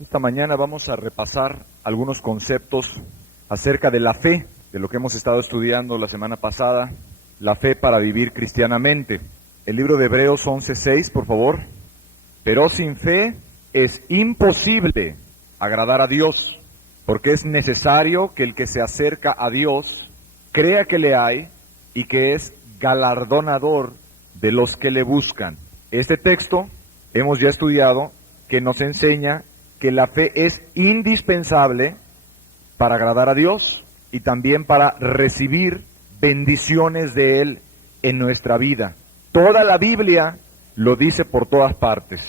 Esta mañana vamos a repasar algunos conceptos acerca de la fe, de lo que hemos estado estudiando la semana pasada, la fe para vivir cristianamente. El libro de Hebreos 11:6, por favor. Pero sin fe es imposible agradar a Dios, porque es necesario que el que se acerca a Dios crea que le hay y que es galardonador de los que le buscan. Este texto hemos ya estudiado que nos enseña que la fe es indispensable para agradar a Dios y también para recibir bendiciones de Él en nuestra vida. Toda la Biblia lo dice por todas partes.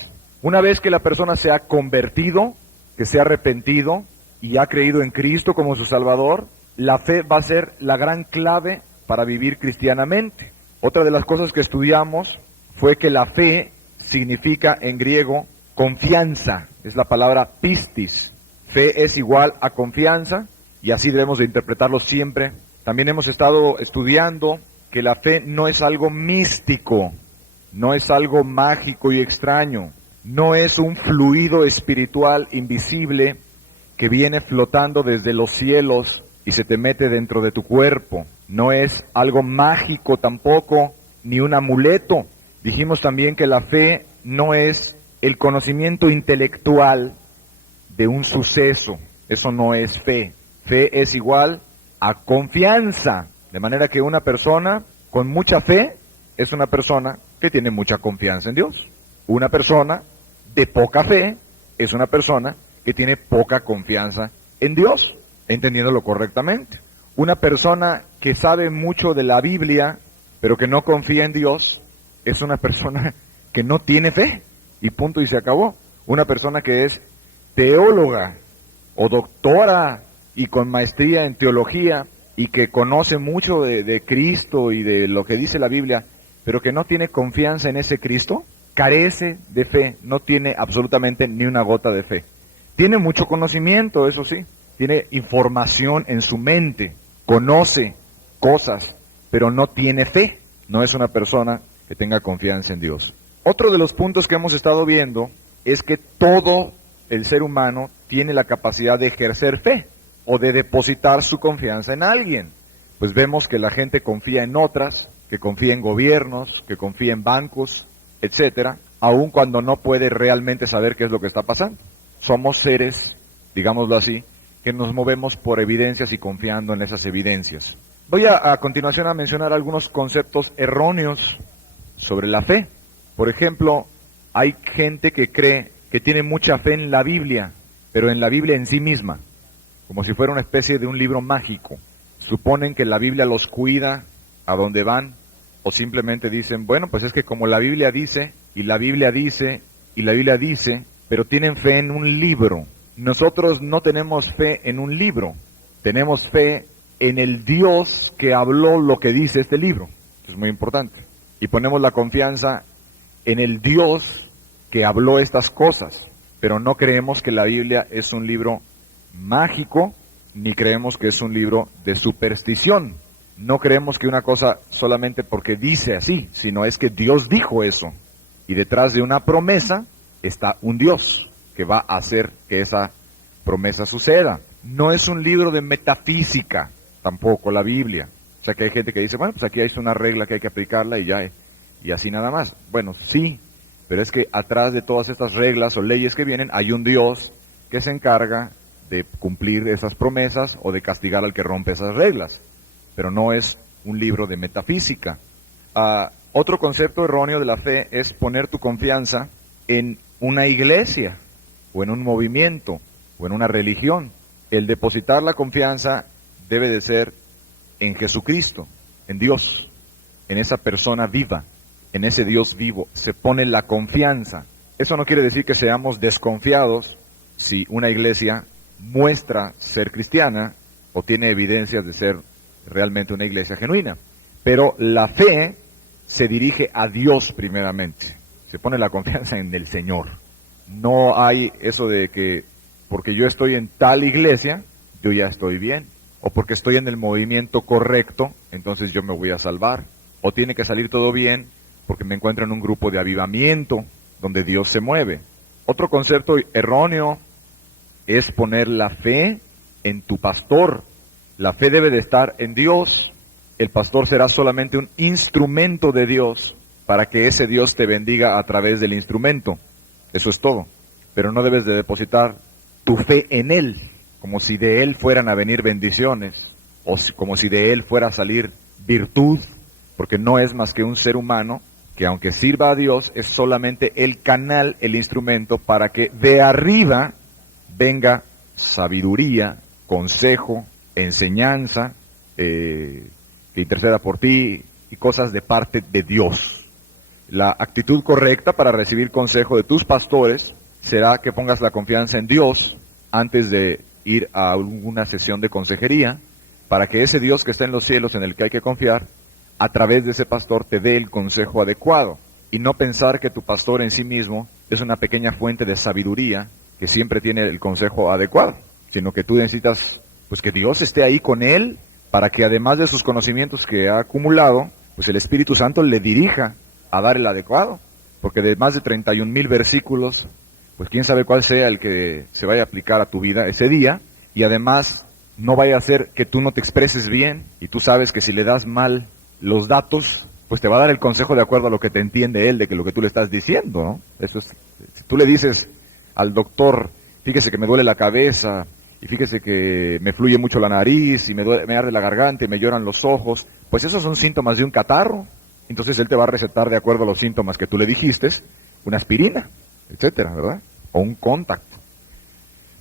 Una vez que la persona se ha convertido, que se ha arrepentido y ha creído en Cristo como su Salvador, la fe va a ser la gran clave para vivir cristianamente. Otra de las cosas que estudiamos fue que la fe significa en griego confianza, es la palabra pistis. Fe es igual a confianza y así debemos de interpretarlo siempre. También hemos estado estudiando que la fe no es algo místico, no es algo mágico y extraño, no es un fluido espiritual invisible que viene flotando desde los cielos y se te mete dentro de tu cuerpo. No es algo mágico tampoco, ni un amuleto. Dijimos también que la fe no es el conocimiento intelectual de un suceso. Eso no es fe. Fe es igual a confianza. De manera que una persona con mucha fe es una persona que tiene mucha confianza en Dios. Una persona de poca fe es una persona que tiene poca confianza en Dios, entendiéndolo correctamente. Una persona que sabe mucho de la Biblia, pero que no confía en Dios, es una persona que no tiene fe, y punto y se acabó. Una persona que es teóloga o doctora y con maestría en teología y que conoce mucho de Cristo y de lo que dice la Biblia, pero que no tiene confianza en ese Cristo, carece de fe, no tiene absolutamente ni una gota de fe. Tiene mucho conocimiento, eso sí, tiene información en su mente, conoce cosas, pero no tiene fe, no es una persona que tenga confianza en Dios. Otro de los puntos que hemos estado viendo es que todo el ser humano tiene la capacidad de ejercer fe o de depositar su confianza en alguien. Pues vemos que la gente confía en otras, que confía en gobiernos, que confía en bancos, etcétera, aun cuando no puede realmente saber qué es lo que está pasando. Somos seres, digámoslo así, que nos movemos por evidencias y confiando en esas evidencias. Voy a continuación a mencionar algunos conceptos erróneos sobre la fe. Por ejemplo, hay gente que cree que tiene mucha fe en la Biblia, pero en la Biblia en sí misma, como si fuera una especie de un libro mágico. Suponen que la Biblia los cuida a donde van, o simplemente dicen, bueno, pues es que como la Biblia dice, y la Biblia dice, y la Biblia dice, pero tienen fe en un libro. Nosotros no tenemos fe en un libro, tenemos fe en el Dios que habló lo que dice este libro. Eso es muy importante. Y ponemos la confianza en el Dios que habló estas cosas, pero no creemos que la Biblia es un libro mágico, ni creemos que es un libro de superstición. No creemos que una cosa solamente porque dice así, sino es que Dios dijo eso. Y detrás de una promesa está un Dios que va a hacer que esa promesa suceda. No es un libro de metafísica, tampoco la Biblia. O sea que hay gente que dice, bueno, pues aquí hay una regla que hay que aplicarla y ya, y así nada más. Bueno, sí, pero es que atrás de todas estas reglas o leyes que vienen hay un Dios que se encarga de cumplir esas promesas o de castigar al que rompe esas reglas. Pero no es un libro de metafísica. Otro concepto erróneo de la fe es poner tu confianza en una iglesia, o en un movimiento, o en una religión. El depositar la confianza debe de ser en Jesucristo, en Dios, en esa persona viva, en ese Dios vivo. Se pone la confianza. Eso no quiere decir que seamos desconfiados si una iglesia muestra ser cristiana o tiene evidencias de ser realmente una iglesia genuina. Pero la fe se dirige a Dios primeramente. Se pone la confianza en el Señor. No hay eso de que porque yo estoy en tal iglesia, yo ya estoy bien. O porque estoy en el movimiento correcto, entonces yo me voy a salvar. O tiene que salir todo bien porque me encuentro en un grupo de avivamiento donde Dios se mueve. Otro concepto erróneo es poner la fe en tu pastor. La fe debe de estar en Dios. El pastor será solamente un instrumento de Dios para que ese Dios te bendiga a través del instrumento. Eso es todo. Pero no debes de depositar tu fe en Él, como si de Él fueran a venir bendiciones, como si de Él fuera a salir virtud, porque no es más que un ser humano que, aunque sirva a Dios, es solamente el canal, el instrumento para que de arriba venga sabiduría, consejo, enseñanza, que interceda por ti y cosas de parte de Dios. La actitud correcta para recibir consejo de tus pastores será que pongas la confianza en Dios antes de ir a alguna sesión de consejería, para que ese Dios que está en los cielos, en el que hay que confiar, a través de ese pastor te dé el consejo adecuado, y no pensar que tu pastor en sí mismo es una pequeña fuente de sabiduría que siempre tiene el consejo adecuado, sino que tú necesitas pues que Dios esté ahí con él, para que además de sus conocimientos que ha acumulado, pues el Espíritu Santo le dirija a dar el adecuado, porque de más de 31,000 versículos, pues quién sabe cuál sea el que se vaya a aplicar a tu vida ese día, y además no vaya a ser que tú no te expreses bien, y tú sabes que si le das mal los datos, pues te va a dar el consejo de acuerdo a lo que te entiende él, de que lo que tú le estás diciendo, ¿no? Eso es, si tú le dices al doctor, fíjese que me duele la cabeza, y fíjese que me fluye mucho la nariz, y me arde la garganta, y me lloran los ojos, pues esos son síntomas de un catarro. Entonces él te va a recetar, de acuerdo a los síntomas que tú le dijiste, una aspirina, etcétera, ¿verdad? O un Contact.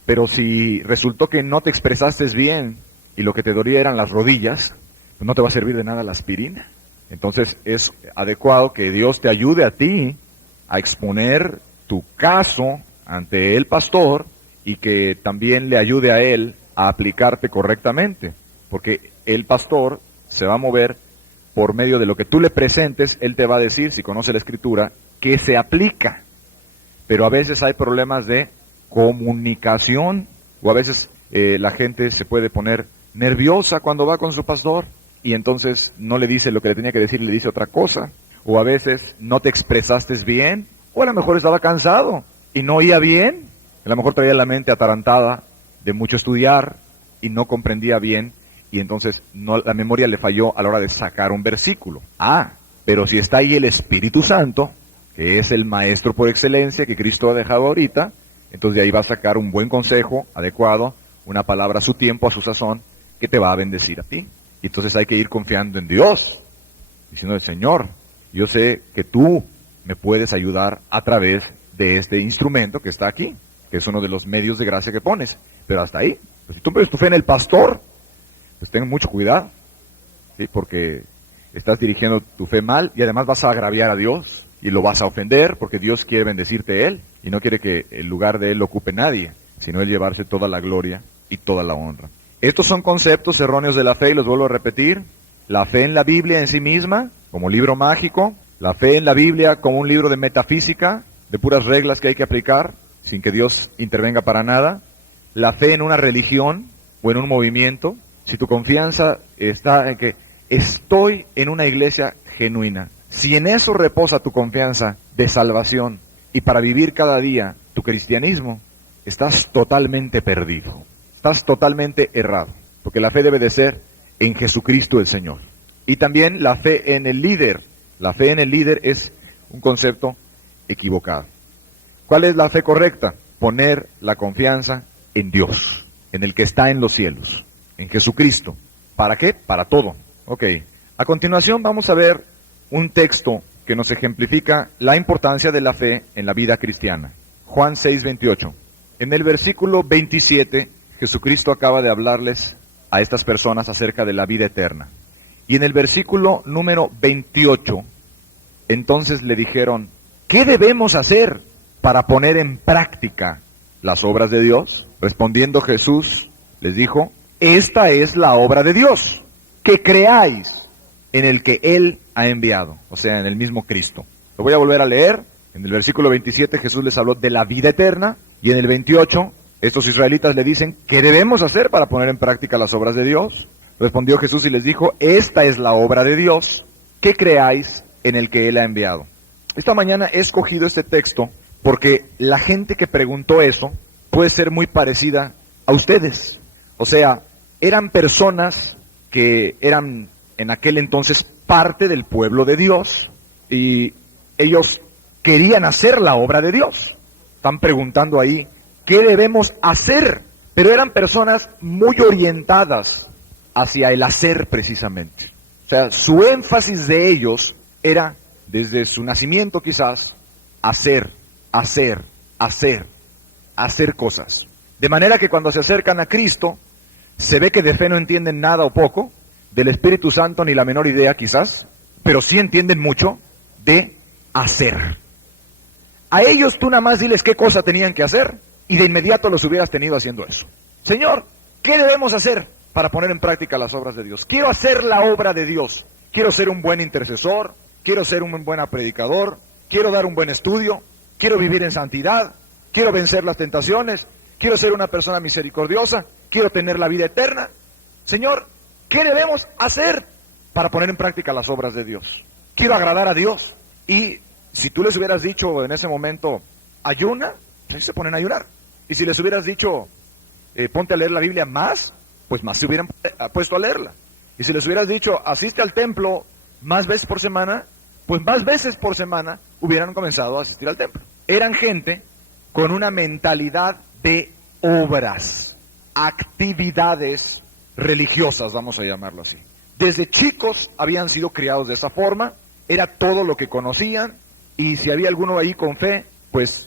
Pero si resultó que no te expresaste bien y lo que te dolía eran las rodillas, pues no te va a servir de nada la aspirina. Entonces es adecuado que Dios te ayude a ti a exponer tu caso ante el pastor y que también le ayude a él a aplicarte correctamente, porque el pastor se va a mover por medio de lo que tú le presentes. Él te va a decir, si conoce la Escritura, que se aplica. Pero a veces hay problemas de comunicación, o a veces la gente se puede poner nerviosa cuando va con su pastor, y entonces no le dice lo que le tenía que decir, le dice otra cosa. O a veces no te expresaste bien, o a lo mejor estaba cansado y no oía bien. A lo mejor traía la mente atarantada de mucho estudiar y no comprendía bien, y entonces la memoria le falló a la hora de sacar un versículo. Pero si está ahí el Espíritu Santo, que es el maestro por excelencia que Cristo ha dejado ahorita, entonces de ahí va a sacar un buen consejo adecuado, una palabra a su tiempo, a su sazón, que te va a bendecir a ti. Y entonces hay que ir confiando en Dios, diciendo: Señor, yo sé que tú me puedes ayudar a través de este instrumento que está aquí, que es uno de los medios de gracia que pones. Pero hasta ahí, pues si tú pones tu fe en el pastor, pues ten mucho cuidado, ¿sí? Porque estás dirigiendo tu fe mal, y además vas a agraviar a Dios y lo vas a ofender, porque Dios quiere bendecirte a él y no quiere que el lugar de él lo ocupe nadie, sino él llevarse toda la gloria y toda la honra. Estos son conceptos erróneos de la fe, y los vuelvo a repetir: la fe en la Biblia en sí misma, como libro mágico; la fe en la Biblia como un libro de metafísica, de puras reglas que hay que aplicar, sin que Dios intervenga para nada; la fe en una religión o en un movimiento. Si tu confianza está en que estoy en una iglesia genuina, si en eso reposa tu confianza de salvación y para vivir cada día tu cristianismo, estás totalmente perdido, estás totalmente errado, porque la fe debe de ser en Jesucristo el Señor. Y también la fe en el líder. La fe en el líder es un concepto equivocado. ¿Cuál es la fe correcta? Poner la confianza en Dios, en el que está en los cielos, en Jesucristo. ¿Para qué? Para todo. Ok. A continuación vamos a ver un texto que nos ejemplifica la importancia de la fe en la vida cristiana. Juan 6:28. En el versículo 27, Jesucristo acaba de hablarles a estas personas acerca de la vida eterna. Y en el versículo número 28, entonces le dijeron: ¿qué debemos hacer para poner en práctica las obras de Dios? Respondiendo Jesús les dijo: esta es la obra de Dios, que creáis en el que Él ha enviado, o sea, en el mismo Cristo. Lo voy a volver a leer. En el versículo 27 Jesús les habló de la vida eterna, y en el 28 estos israelitas le dicen: ¿qué debemos hacer para poner en práctica las obras de Dios? Respondió Jesús y les dijo: esta es la obra de Dios, que creáis en el que Él ha enviado. Esta mañana he escogido este texto porque la gente que preguntó eso puede ser muy parecida a ustedes. O sea, eran personas que eran en aquel entonces parte del pueblo de Dios y ellos querían hacer la obra de Dios. Están preguntando ahí, ¿qué debemos hacer? Pero eran personas muy orientadas hacia el hacer precisamente. O sea, su énfasis de ellos era, desde su nacimiento quizás, hacer cosas. De manera que cuando se acercan a Cristo, se ve que de fe no entienden nada o poco, del Espíritu Santo ni la menor idea quizás, pero sí entienden mucho de hacer. A ellos tú nada más diles qué cosa tenían que hacer y de inmediato los hubieras tenido haciendo eso. Señor, ¿qué debemos hacer para poner en práctica las obras de Dios? Quiero hacer la obra de Dios. Quiero ser un buen intercesor, quiero ser un buen predicador, quiero dar un buen estudio, quiero vivir en santidad, quiero vencer las tentaciones, quiero ser una persona misericordiosa, quiero tener la vida eterna. Señor, ¿qué debemos hacer para poner en práctica las obras de Dios? Quiero agradar a Dios. Y si tú les hubieras dicho en ese momento, ayuna, pues se ponen a ayunar. Y si les hubieras dicho, ponte a leer la Biblia más, pues más se hubieran puesto a leerla. Y si les hubieras dicho, asiste al templo más veces por semana, pues más veces por semana hubieran comenzado a asistir al templo. Eran gente con una mentalidad de obras, actividades religiosas, vamos a llamarlo así. Desde chicos habían sido criados de esa forma, era todo lo que conocían, y si había alguno ahí con fe, pues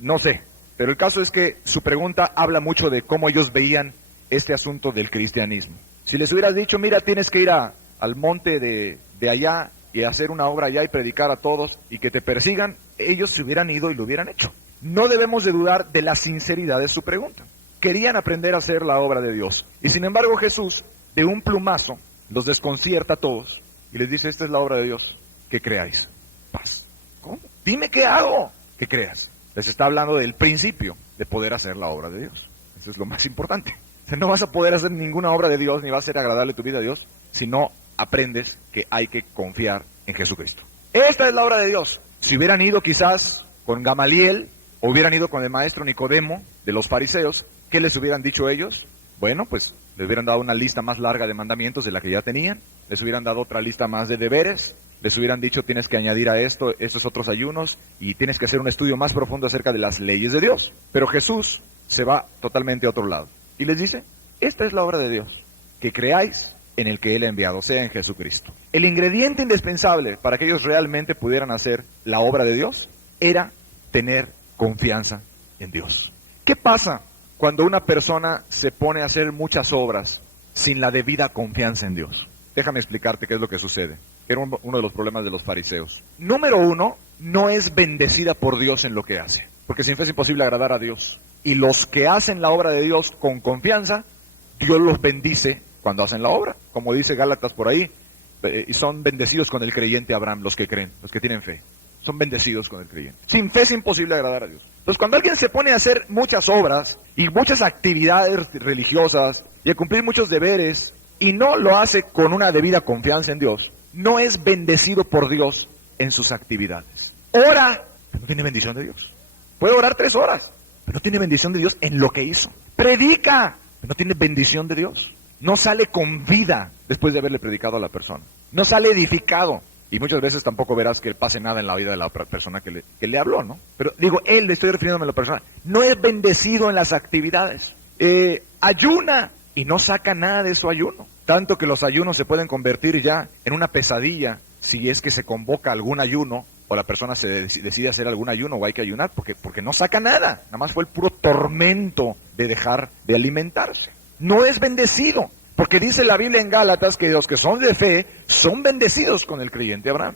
no sé. Pero el caso es que su pregunta habla mucho de cómo ellos veían este asunto del cristianismo. Si les hubieras dicho, mira, tienes que ir al monte de allá y hacer una obra allá y predicar a todos y que te persigan, ellos se hubieran ido y lo hubieran hecho. No debemos de dudar de la sinceridad de su pregunta. Querían aprender a hacer la obra de Dios. Y sin embargo Jesús, de un plumazo, los desconcierta a todos y les dice, esta es la obra de Dios, que creáis. Paz. ¿Cómo? Dime qué hago. Que creas. Les está hablando del principio de poder hacer la obra de Dios. Eso es lo más importante. O sea, no vas a poder hacer ninguna obra de Dios, ni va a ser agradable tu vida a Dios, si no aprendes que hay que confiar en Jesucristo. Esta es la obra de Dios. Si hubieran ido quizás con Gamaliel, o hubieran ido con el maestro Nicodemo de los fariseos, ¿qué les hubieran dicho ellos? Bueno, pues les hubieran dado una lista más larga de mandamientos de la que ya tenían, les hubieran dado otra lista más de deberes, les hubieran dicho tienes que añadir a esto, estos otros ayunos, y tienes que hacer un estudio más profundo acerca de las leyes de Dios. Pero Jesús se va totalmente a otro lado, y les dice, esta es la obra de Dios, que creáis en el que Él ha enviado, o sea, en Jesucristo. El ingrediente indispensable para que ellos realmente pudieran hacer la obra de Dios era tener confianza en Dios. ¿Qué pasa cuando una persona se pone a hacer muchas obras sin la debida confianza en Dios? Déjame explicarte qué es lo que sucede. Era uno de los problemas de los fariseos. Número uno, no es bendecida por Dios en lo que hace, porque sin fe es imposible agradar a Dios. Y los que hacen la obra de Dios con confianza, Dios los bendice cuando hacen la obra. Como dice Gálatas por ahí, y son bendecidos con el creyente Abraham, los que creen, los que tienen fe. Son bendecidos con el creyente. Sin fe es imposible agradar a Dios. Entonces, cuando alguien se pone a hacer muchas obras y muchas actividades religiosas y a cumplir muchos deberes y no lo hace con una debida confianza en Dios, no es bendecido por Dios en sus actividades. Ora, pero no tiene bendición de Dios. Puede orar 3 horas, pero no tiene bendición de Dios en lo que hizo. Predica, pero no tiene bendición de Dios. No sale con vida después de haberle predicado a la persona. No sale edificado. Y muchas veces tampoco verás que pase nada en la vida de la otra persona que le habló, ¿no? Pero digo, él, le estoy refiriéndome a la persona, no es bendecido en las actividades. Ayuna y no saca nada de su ayuno. Tanto que los ayunos se pueden convertir ya en una pesadilla si es que se convoca algún ayuno o la persona se decide hacer algún ayuno o hay que ayunar porque no saca nada. Nada más fue el puro tormento de dejar de alimentarse. No es bendecido. Porque dice la Biblia en Gálatas que los que son de fe son bendecidos con el creyente Abraham.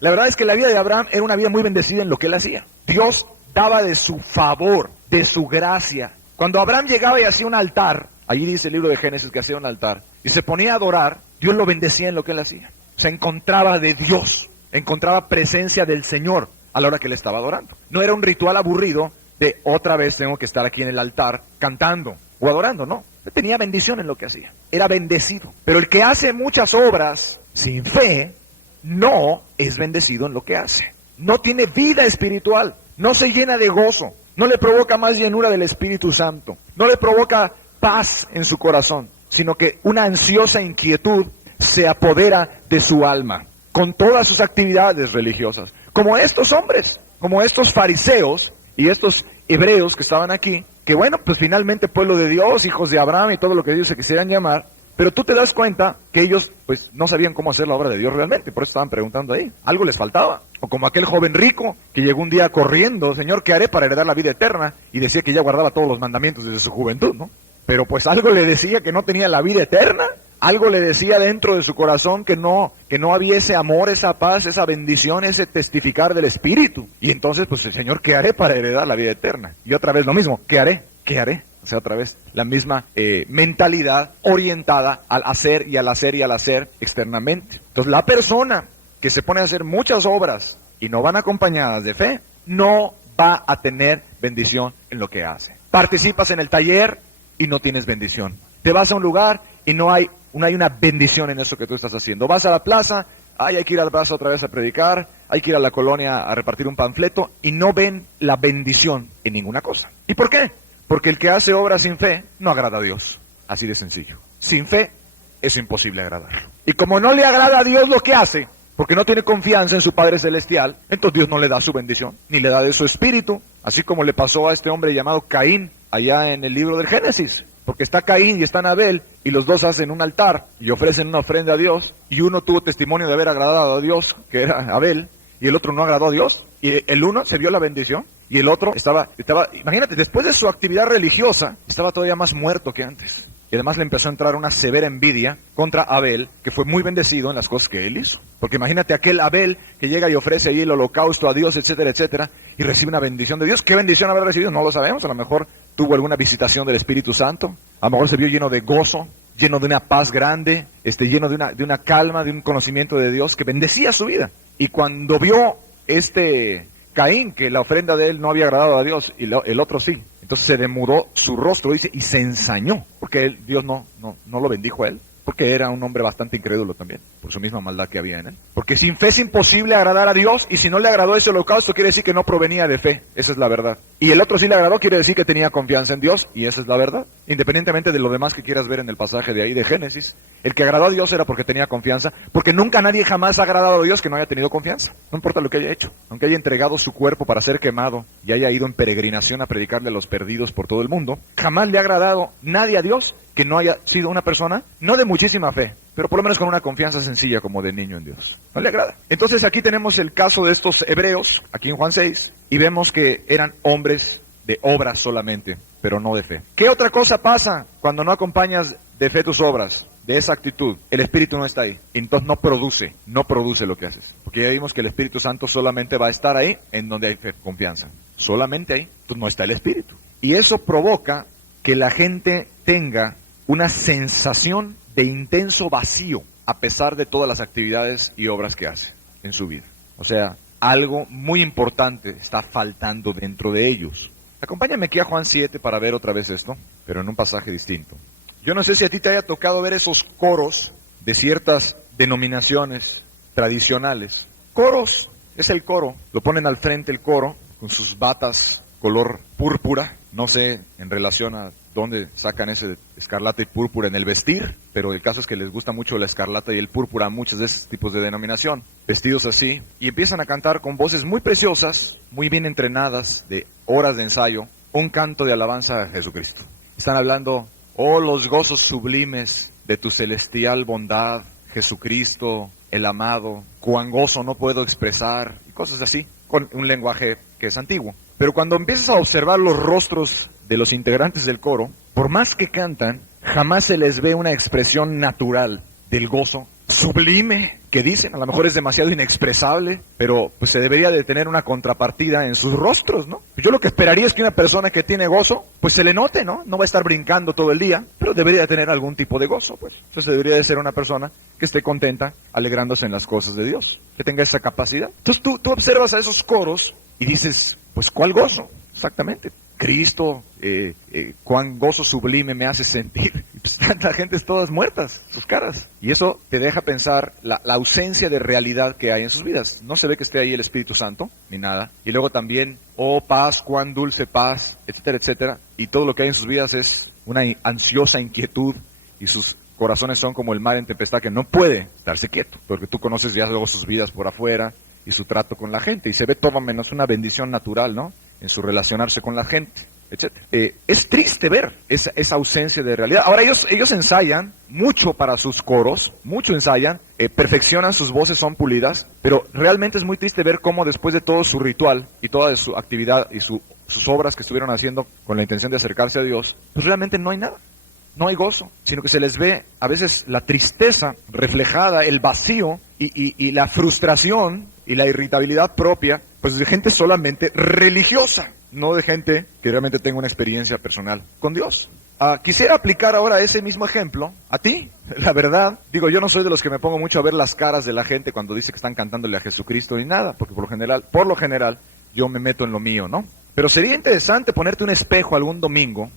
La verdad es que la vida de Abraham era una vida muy bendecida en lo que él hacía. Dios daba de su favor, de su gracia. Cuando Abraham llegaba y hacía un altar, allí dice el libro de Génesis que hacía un altar, y se ponía a adorar, Dios lo bendecía en lo que él hacía. Se encontraba de Dios, encontraba presencia del Señor a la hora que él estaba adorando. No era un ritual aburrido de otra vez tengo que estar aquí en el altar cantando o adorando, no. Tenía bendición en lo que hacía, era bendecido. Pero el que hace muchas obras sin fe, no es bendecido en lo que hace. No tiene vida espiritual, no se llena de gozo, no le provoca más llenura del Espíritu Santo, no le provoca paz en su corazón, sino que una ansiosa inquietud se apodera de su alma, con todas sus actividades religiosas, como estos hombres, como estos fariseos y estos hebreos que estaban aquí, que bueno, pues finalmente pueblo de Dios, hijos de Abraham y todo lo que ellos se quisieran llamar, pero tú te das cuenta que ellos pues no sabían cómo hacer la obra de Dios realmente, por eso estaban preguntando ahí, algo les faltaba. O como aquel joven rico que llegó un día corriendo, Señor, ¿qué haré para heredar la vida eterna? Y decía que ya guardaba todos los mandamientos desde su juventud, ¿no? Pero pues algo le decía que no tenía la vida eterna, algo le decía dentro de su corazón que no había ese amor, esa paz, esa bendición, ese testificar del Espíritu. Y entonces pues el Señor, ¿qué haré para heredar la vida eterna? Y otra vez lo mismo, ¿qué haré? ¿Qué haré? O sea, otra vez, la misma mentalidad orientada al hacer y al hacer y al hacer externamente. Entonces, la persona que se pone a hacer muchas obras y no van acompañadas de fe, no va a tener bendición en lo que hace. Participas en el taller y no tienes bendición. Te vas a un lugar y no hay una bendición en eso que tú estás haciendo. Vas a la plaza, hay que ir a la plaza otra vez a predicar, hay que ir a la colonia a repartir un panfleto y no ven la bendición en ninguna cosa. ¿Y por qué? Porque el que hace obras sin fe no agrada a Dios. Así de sencillo. Sin fe es imposible agradarlo. Y como no le agrada a Dios lo que hace, porque no tiene confianza en su Padre Celestial, entonces Dios no le da su bendición, ni le da de su espíritu. Así como le pasó a este hombre llamado Caín, allá en el libro del Génesis. Porque está Caín y está Abel, y los dos hacen un altar y ofrecen una ofrenda a Dios, y uno tuvo testimonio de haber agradado a Dios, que era Abel, y el otro no agradó a Dios, y el uno se vio la bendición, y el otro estaba, imagínate, después de su actividad religiosa, estaba todavía más muerto que antes. Y además le empezó a entrar una severa envidia contra Abel, que fue muy bendecido en las cosas que él hizo. Porque imagínate aquel Abel que llega y ofrece ahí el holocausto a Dios, etcétera, etcétera, y recibe una bendición de Dios. ¿Qué bendición habrá recibido? No lo sabemos. A lo mejor tuvo alguna visitación del Espíritu Santo. A lo mejor se vio lleno de gozo, lleno de una paz grande, lleno de una calma, de un conocimiento de Dios que bendecía su vida. Y cuando vio Caín, que la ofrenda de él no había agradado a Dios y el otro sí, entonces se demudó su rostro, dice, y se ensañó, porque Dios no lo bendijo a él, porque era un hombre bastante incrédulo también, por su misma maldad que había en él. Porque sin fe es imposible agradar a Dios, y si no le agradó ese holocausto, quiere decir que no provenía de fe, esa es la verdad. Y el otro sí le agradó, quiere decir que tenía confianza en Dios, y esa es la verdad. Independientemente de lo demás que quieras ver en el pasaje de ahí de Génesis, el que agradó a Dios era porque tenía confianza, porque nunca nadie jamás ha agradado a Dios que no haya tenido confianza. No importa lo que haya hecho, aunque haya entregado su cuerpo para ser quemado, y haya ido en peregrinación a predicarle a los perdidos por todo el mundo, jamás le ha agradado nadie a Dios que no haya sido una persona, no de muchísima fe, pero por lo menos con una confianza sencilla como de niño en Dios. No le agrada. Entonces aquí tenemos el caso de estos hebreos, aquí en Juan 6, y vemos que eran hombres de obras solamente, pero no de fe. ¿Qué otra cosa pasa cuando no acompañas de fe tus obras? De esa actitud, el Espíritu no está ahí, entonces no produce lo que haces. Porque ya vimos que el Espíritu Santo solamente va a estar ahí en donde hay fe, confianza. Solamente ahí, entonces no está el Espíritu. Y eso provoca que la gente tenga una sensación de intenso vacío, a pesar de todas las actividades y obras que hace en su vida. O sea, algo muy importante está faltando dentro de ellos. Acompáñame aquí a Juan 7 para ver otra vez esto, pero en un pasaje distinto. Yo no sé si a ti te haya tocado ver esos coros de ciertas denominaciones tradicionales. Coros, es el coro, lo ponen al frente el coro, con sus batas color púrpura, no sé en relación a dónde sacan ese escarlata y púrpura en el vestir, pero el caso es que les gusta mucho la escarlata y el púrpura a muchos de esos tipos de denominación, vestidos así, y empiezan a cantar con voces muy preciosas, muy bien entrenadas, de horas de ensayo, un canto de alabanza a Jesucristo. Están hablando, oh, los gozos sublimes de tu celestial bondad, Jesucristo, el amado, cuán gozo no puedo expresar, y cosas así, con un lenguaje que es antiguo. Pero cuando empiezas a observar los rostros de los integrantes del coro, por más que cantan, jamás se les ve una expresión natural del gozo sublime que dicen. A lo mejor es demasiado inexpresable, pero pues se debería de tener una contrapartida en sus rostros, ¿no? Yo lo que esperaría es que una persona que tiene gozo, pues se le note, ¿no? No va a estar brincando todo el día, pero debería de tener algún tipo de gozo, pues. Entonces debería de ser una persona que esté contenta, alegrándose en las cosas de Dios, que tenga esa capacidad. Entonces tú observas a esos coros y dices, pues ¿cuál gozo? Exactamente. Cristo, cuán gozo sublime me hace sentir. pues tanta gente es todas muertas, sus caras. Y eso te deja pensar la ausencia de realidad que hay en sus vidas. No se ve que esté ahí el Espíritu Santo, ni nada. Y luego también, oh paz, cuán dulce paz, etcétera, etcétera. Y todo lo que hay en sus vidas es una ansiosa inquietud y sus corazones son como el mar en tempestad que no puede estarse quieto. Porque tú conoces ya luego sus vidas por afuera y su trato con la gente. Y se ve todo menos una bendición natural, ¿no? En su relacionarse con la gente, etc. Es triste ver esa ausencia de realidad. Ahora ellos ensayan mucho para sus coros, mucho ensayan, perfeccionan sus voces, son pulidas, pero realmente es muy triste ver cómo después de todo su ritual y toda su actividad y sus obras que estuvieron haciendo con la intención de acercarse a Dios, pues realmente no hay nada. No hay gozo, sino que se les ve a veces la tristeza reflejada, el vacío y la frustración y la irritabilidad propia, pues de gente solamente religiosa, no de gente que realmente tenga una experiencia personal con Dios. Quisiera aplicar ahora ese mismo ejemplo a ti. La verdad, digo, yo no soy de los que me pongo mucho a ver las caras de la gente cuando dice que están cantándole a Jesucristo ni nada, porque por lo general, yo me meto en lo mío, ¿no? Pero sería interesante ponerte un espejo algún domingo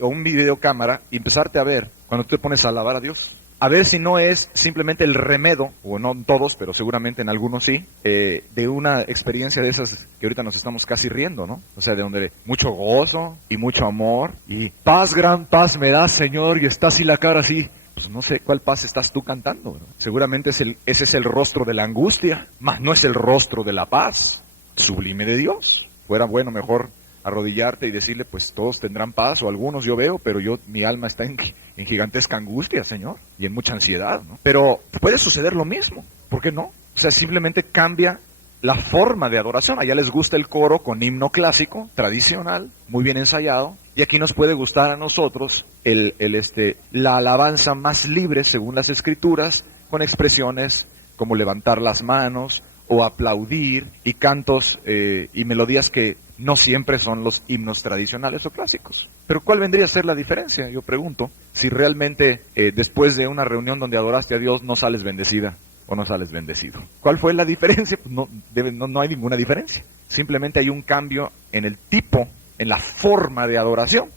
o un videocámara y empezarte a ver cuando tú te pones a alabar a Dios. A ver si no es simplemente el remedo, o no en todos, pero seguramente en algunos sí, de una experiencia de esas que ahorita nos estamos casi riendo, ¿no? O sea, de donde mucho gozo y mucho amor y paz, gran paz me da, Señor, y está así la cara así. Pues no sé cuál paz estás tú cantando, ¿no? Seguramente ese es el rostro de la angustia, mas no es el rostro de la paz sublime de Dios. Fuera bueno mejor arrodillarte y decirle, pues todos tendrán paz, o algunos yo veo, pero mi alma está en gigantesca angustia, Señor, y en mucha ansiedad, ¿no? Pero puede suceder lo mismo, ¿por qué no? O sea, simplemente cambia la forma de adoración. Allá les gusta el coro con himno clásico, tradicional, muy bien ensayado, y aquí nos puede gustar a nosotros la alabanza más libre según las Escrituras, con expresiones como levantar las manos, o aplaudir, y cantos y melodías que no siempre son los himnos tradicionales o clásicos. Pero ¿cuál vendría a ser la diferencia? Yo pregunto, si realmente después de una reunión donde adoraste a Dios no sales bendecida o no sales bendecido. ¿Cuál fue la diferencia? Pues no hay ninguna diferencia. Simplemente hay un cambio en el tipo, en la forma de adoración.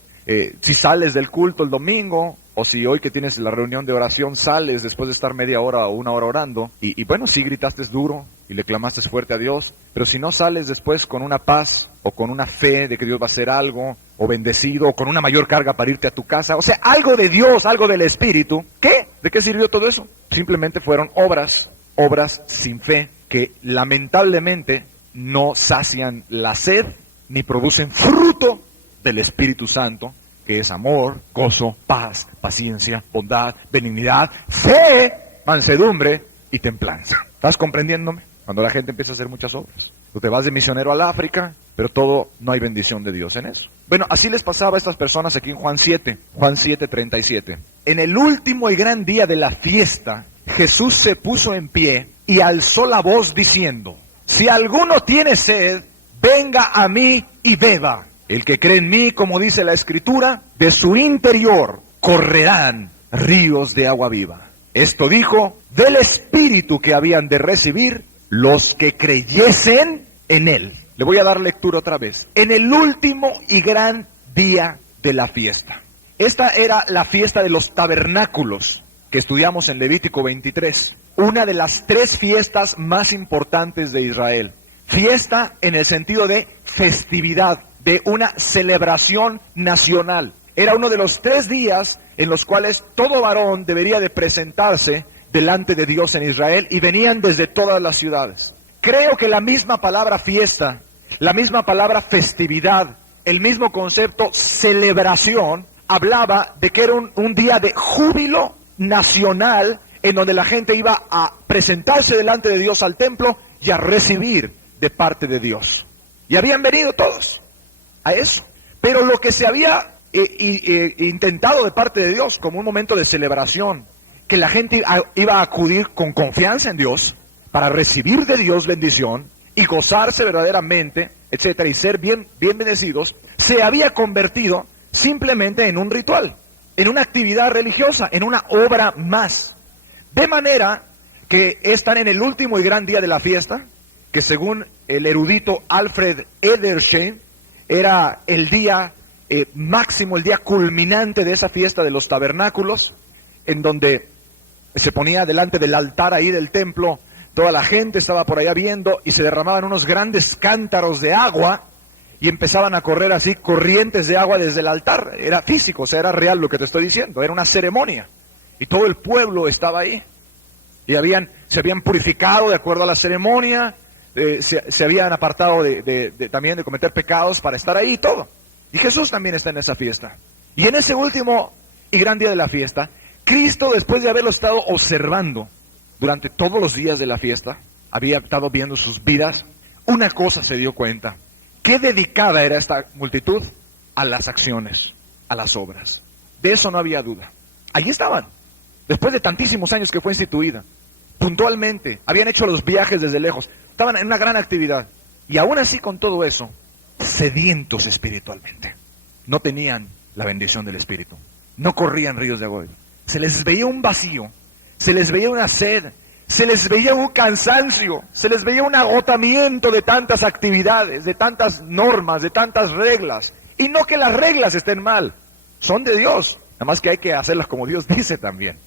Si sales del culto el domingo, o si hoy que tienes la reunión de oración sales después de estar media hora o una hora orando, y bueno, sí gritaste duro y le clamaste fuerte a Dios, pero si no sales después con una paz o con una fe de que Dios va a hacer algo, o bendecido, o con una mayor carga para irte a tu casa, o sea, algo de Dios, algo del Espíritu, ¿qué? ¿De qué sirvió todo eso? Simplemente fueron obras sin fe, que lamentablemente no sacian la sed, ni producen fruto del Espíritu Santo, que es amor, gozo, paz, paciencia, bondad, benignidad, fe, mansedumbre y templanza. ¿Estás comprendiéndome? Cuando la gente empieza a hacer muchas obras. Tú te vas de misionero al África, pero no hay bendición de Dios en eso. Bueno, así les pasaba a estas personas aquí en Juan 7:37. En el último y gran día de la fiesta, Jesús se puso en pie y alzó la voz diciendo, si alguno tiene sed, venga a mí y beba. El que cree en mí, como dice la Escritura, de su interior correrán ríos de agua viva. Esto dijo del Espíritu que habían de recibir los que creyesen en él. Le voy a dar lectura otra vez. En el último y gran día de la fiesta. Esta era la fiesta de los tabernáculos que estudiamos en Levítico 23. Una de las 3 fiestas más importantes de Israel. Fiesta en el sentido de festividad, de una celebración nacional. Era uno de los 3 días en los cuales todo varón debería de presentarse delante de Dios en Israel, y venían desde todas las ciudades. Creo que la misma palabra fiesta, la misma palabra festividad, el mismo concepto celebración, hablaba de que era un día de júbilo nacional, en donde la gente iba a presentarse delante de Dios al templo y a recibir de parte de Dios. Y habían venido todos a eso. Pero lo que se había intentado de parte de Dios como un momento de celebración, que la gente iba a acudir con confianza en Dios para recibir de Dios bendición y gozarse verdaderamente, etcétera, y ser bien bendecidos, se había convertido simplemente en un ritual, en una actividad religiosa, en una obra más. De manera que están en el último y gran día de la fiesta, que según el erudito Alfred Edersheim, era el día máximo, el día culminante de esa fiesta de los tabernáculos, en donde se ponía delante del altar ahí del templo, toda la gente estaba por allá viendo y se derramaban unos grandes cántaros de agua y empezaban a correr así corrientes de agua desde el altar. Era físico, o sea, era real lo que te estoy diciendo, era una ceremonia. Y todo el pueblo estaba ahí. Y se habían purificado de acuerdo a la ceremonia, se habían apartado también de cometer pecados para estar ahí y todo. Y Jesús también está en esa fiesta. Y en ese último y gran día de la fiesta, Cristo, después de haberlo estado observando durante todos los días de la fiesta, había estado viendo sus vidas, una cosa se dio cuenta: qué dedicada era esta multitud a las acciones, a las obras. De eso no había duda. Allí estaban, después de tantísimos años que fue instituida, puntualmente, habían hecho los viajes desde lejos, estaban en una gran actividad, y aún así con todo eso, sedientos espiritualmente. No tenían la bendición del Espíritu, no corrían ríos de agua. Se les veía un vacío, se les veía una sed, se les veía un cansancio, se les veía un agotamiento de tantas actividades, de tantas normas, de tantas reglas. Y no que las reglas estén mal, son de Dios, nada más que hay que hacerlas como Dios dice también.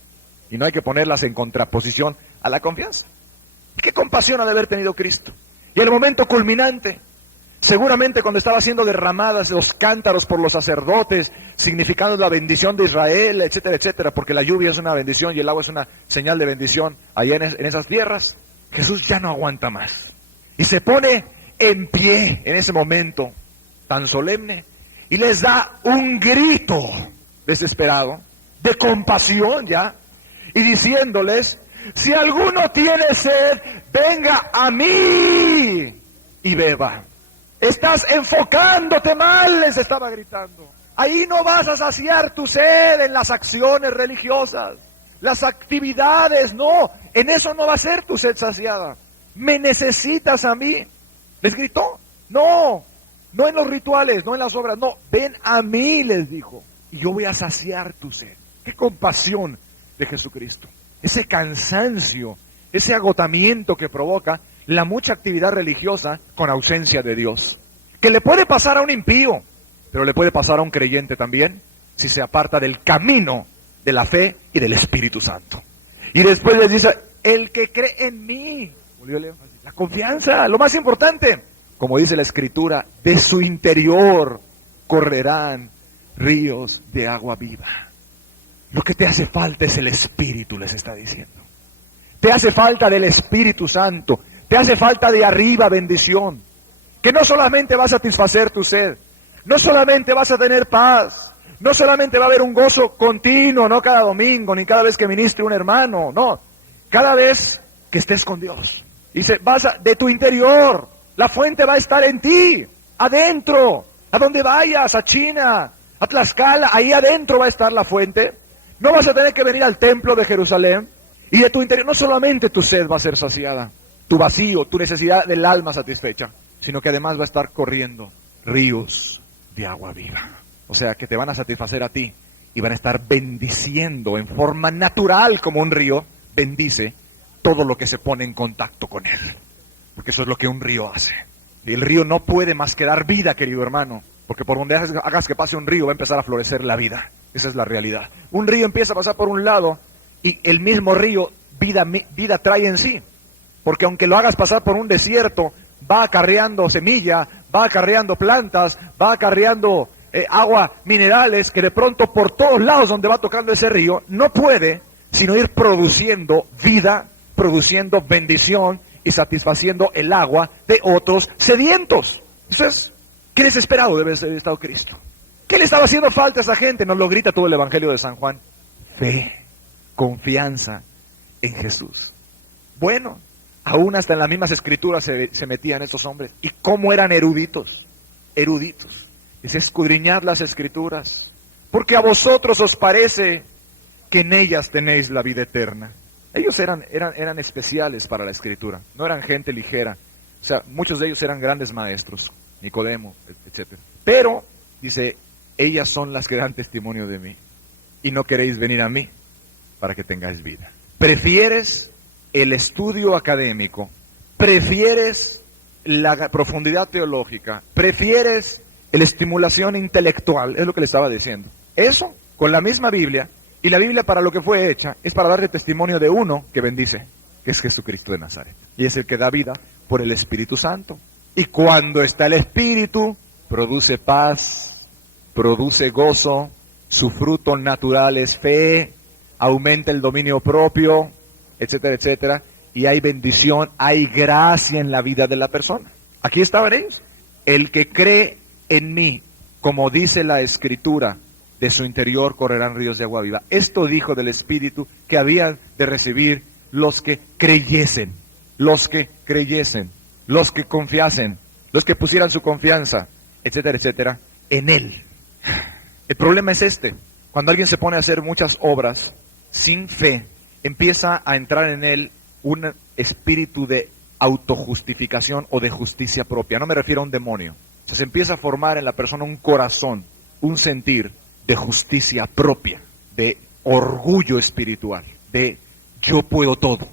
Y no hay que ponerlas en contraposición a la confianza. ¿Qué compasión ha de haber tenido Cristo? Y el momento culminante, seguramente cuando estaba siendo derramadas los cántaros por los sacerdotes, significando la bendición de Israel, etcétera, etcétera, porque la lluvia es una bendición y el agua es una señal de bendición allá en esas tierras, Jesús ya no aguanta más. Y se pone en pie en ese momento tan solemne y les da un grito desesperado, de compasión ya, y diciéndoles: si alguno tiene sed, venga a mí y beba. Estás enfocándote mal, les estaba gritando. Ahí no vas a saciar tu sed en las acciones religiosas, las actividades, no, en eso no va a ser tu sed saciada. Me necesitas a mí. Les gritó, no en los rituales, no en las obras, no, ven a mí, les dijo, y yo voy a saciar tu sed. Qué compasión de Jesucristo. Ese cansancio, ese agotamiento que provoca la mucha actividad religiosa con ausencia de Dios. Que le puede pasar a un impío, pero le puede pasar a un creyente también, si se aparta del camino de la fe y del Espíritu Santo. Y después les dice: el que cree en mí, la confianza, lo más importante, como dice la Escritura, de su interior correrán ríos de agua viva. Lo que te hace falta es el Espíritu, les está diciendo. Te hace falta del Espíritu Santo, te hace falta de arriba bendición, que no solamente va a satisfacer tu sed, no solamente vas a tener paz, no solamente va a haber un gozo continuo, no cada domingo, ni cada vez que ministre un hermano, no, cada vez que estés con Dios. Dice, de tu interior, la fuente va a estar en ti, adentro, a donde vayas, a China, a Tlaxcala, ahí adentro va a estar la fuente. No vas a tener que venir al templo de Jerusalén, y de tu interior no solamente tu sed va a ser saciada, tu vacío, tu necesidad del alma satisfecha, sino que además va a estar corriendo ríos de agua viva. O sea, que te van a satisfacer a ti y van a estar bendiciendo en forma natural, como un río bendice todo lo que se pone en contacto con él. Porque eso es lo que un río hace. Y el río no puede más que dar vida, querido hermano, porque por donde hagas que pase un río va a empezar a florecer la vida. Esa es la realidad. Un río empieza a pasar por un lado y el mismo río vida trae en sí. Porque aunque lo hagas pasar por un desierto, va acarreando semilla, va acarreando plantas, va acarreando agua, minerales, que de pronto por todos lados donde va tocando ese río, no puede sino ir produciendo vida, produciendo bendición y satisfaciendo el agua de otros sedientos. Entonces, qué desesperado debe haber estado Cristo. ¿Qué le estaba haciendo falta a esa gente? Nos lo grita todo el Evangelio de San Juan. Fe, confianza en Jesús. Bueno, aún hasta en las mismas escrituras se metían estos hombres. ¿Y cómo eran eruditos? Eruditos. Dice, escudriñad las escrituras, porque a vosotros os parece que en ellas tenéis la vida eterna. Ellos eran especiales para la escritura, no eran gente ligera. O sea, muchos de ellos eran grandes maestros, Nicodemo, etc. Pero, dice, ellas son las que dan testimonio de mí, y no queréis venir a mí para que tengáis vida. Prefieres el estudio académico, prefieres la profundidad teológica, prefieres la estimulación intelectual, es lo que le estaba diciendo. Eso, con la misma Biblia, y la Biblia para lo que fue hecha, es para darle testimonio de uno que bendice, que es Jesucristo de Nazaret. Y es el que da vida por el Espíritu Santo. Y cuando está el Espíritu, produce paz, produce gozo, su fruto natural es fe, aumenta el dominio propio, etcétera, etcétera. Y hay bendición, hay gracia en la vida de la persona. Aquí está, veréis, el que cree en mí, como dice la Escritura, de su interior correrán ríos de agua viva. Esto dijo del Espíritu que habían de recibir los que creyesen, los que creyesen, los que confiasen, los que pusieran su confianza, etcétera, etcétera, en Él. El problema es este: cuando alguien se pone a hacer muchas obras sin fe, empieza a entrar en él un espíritu de autojustificación o de justicia propia. No me refiero a un demonio. O sea, se empieza a formar en la persona un corazón, un sentir de justicia propia, de orgullo espiritual, de yo puedo todo.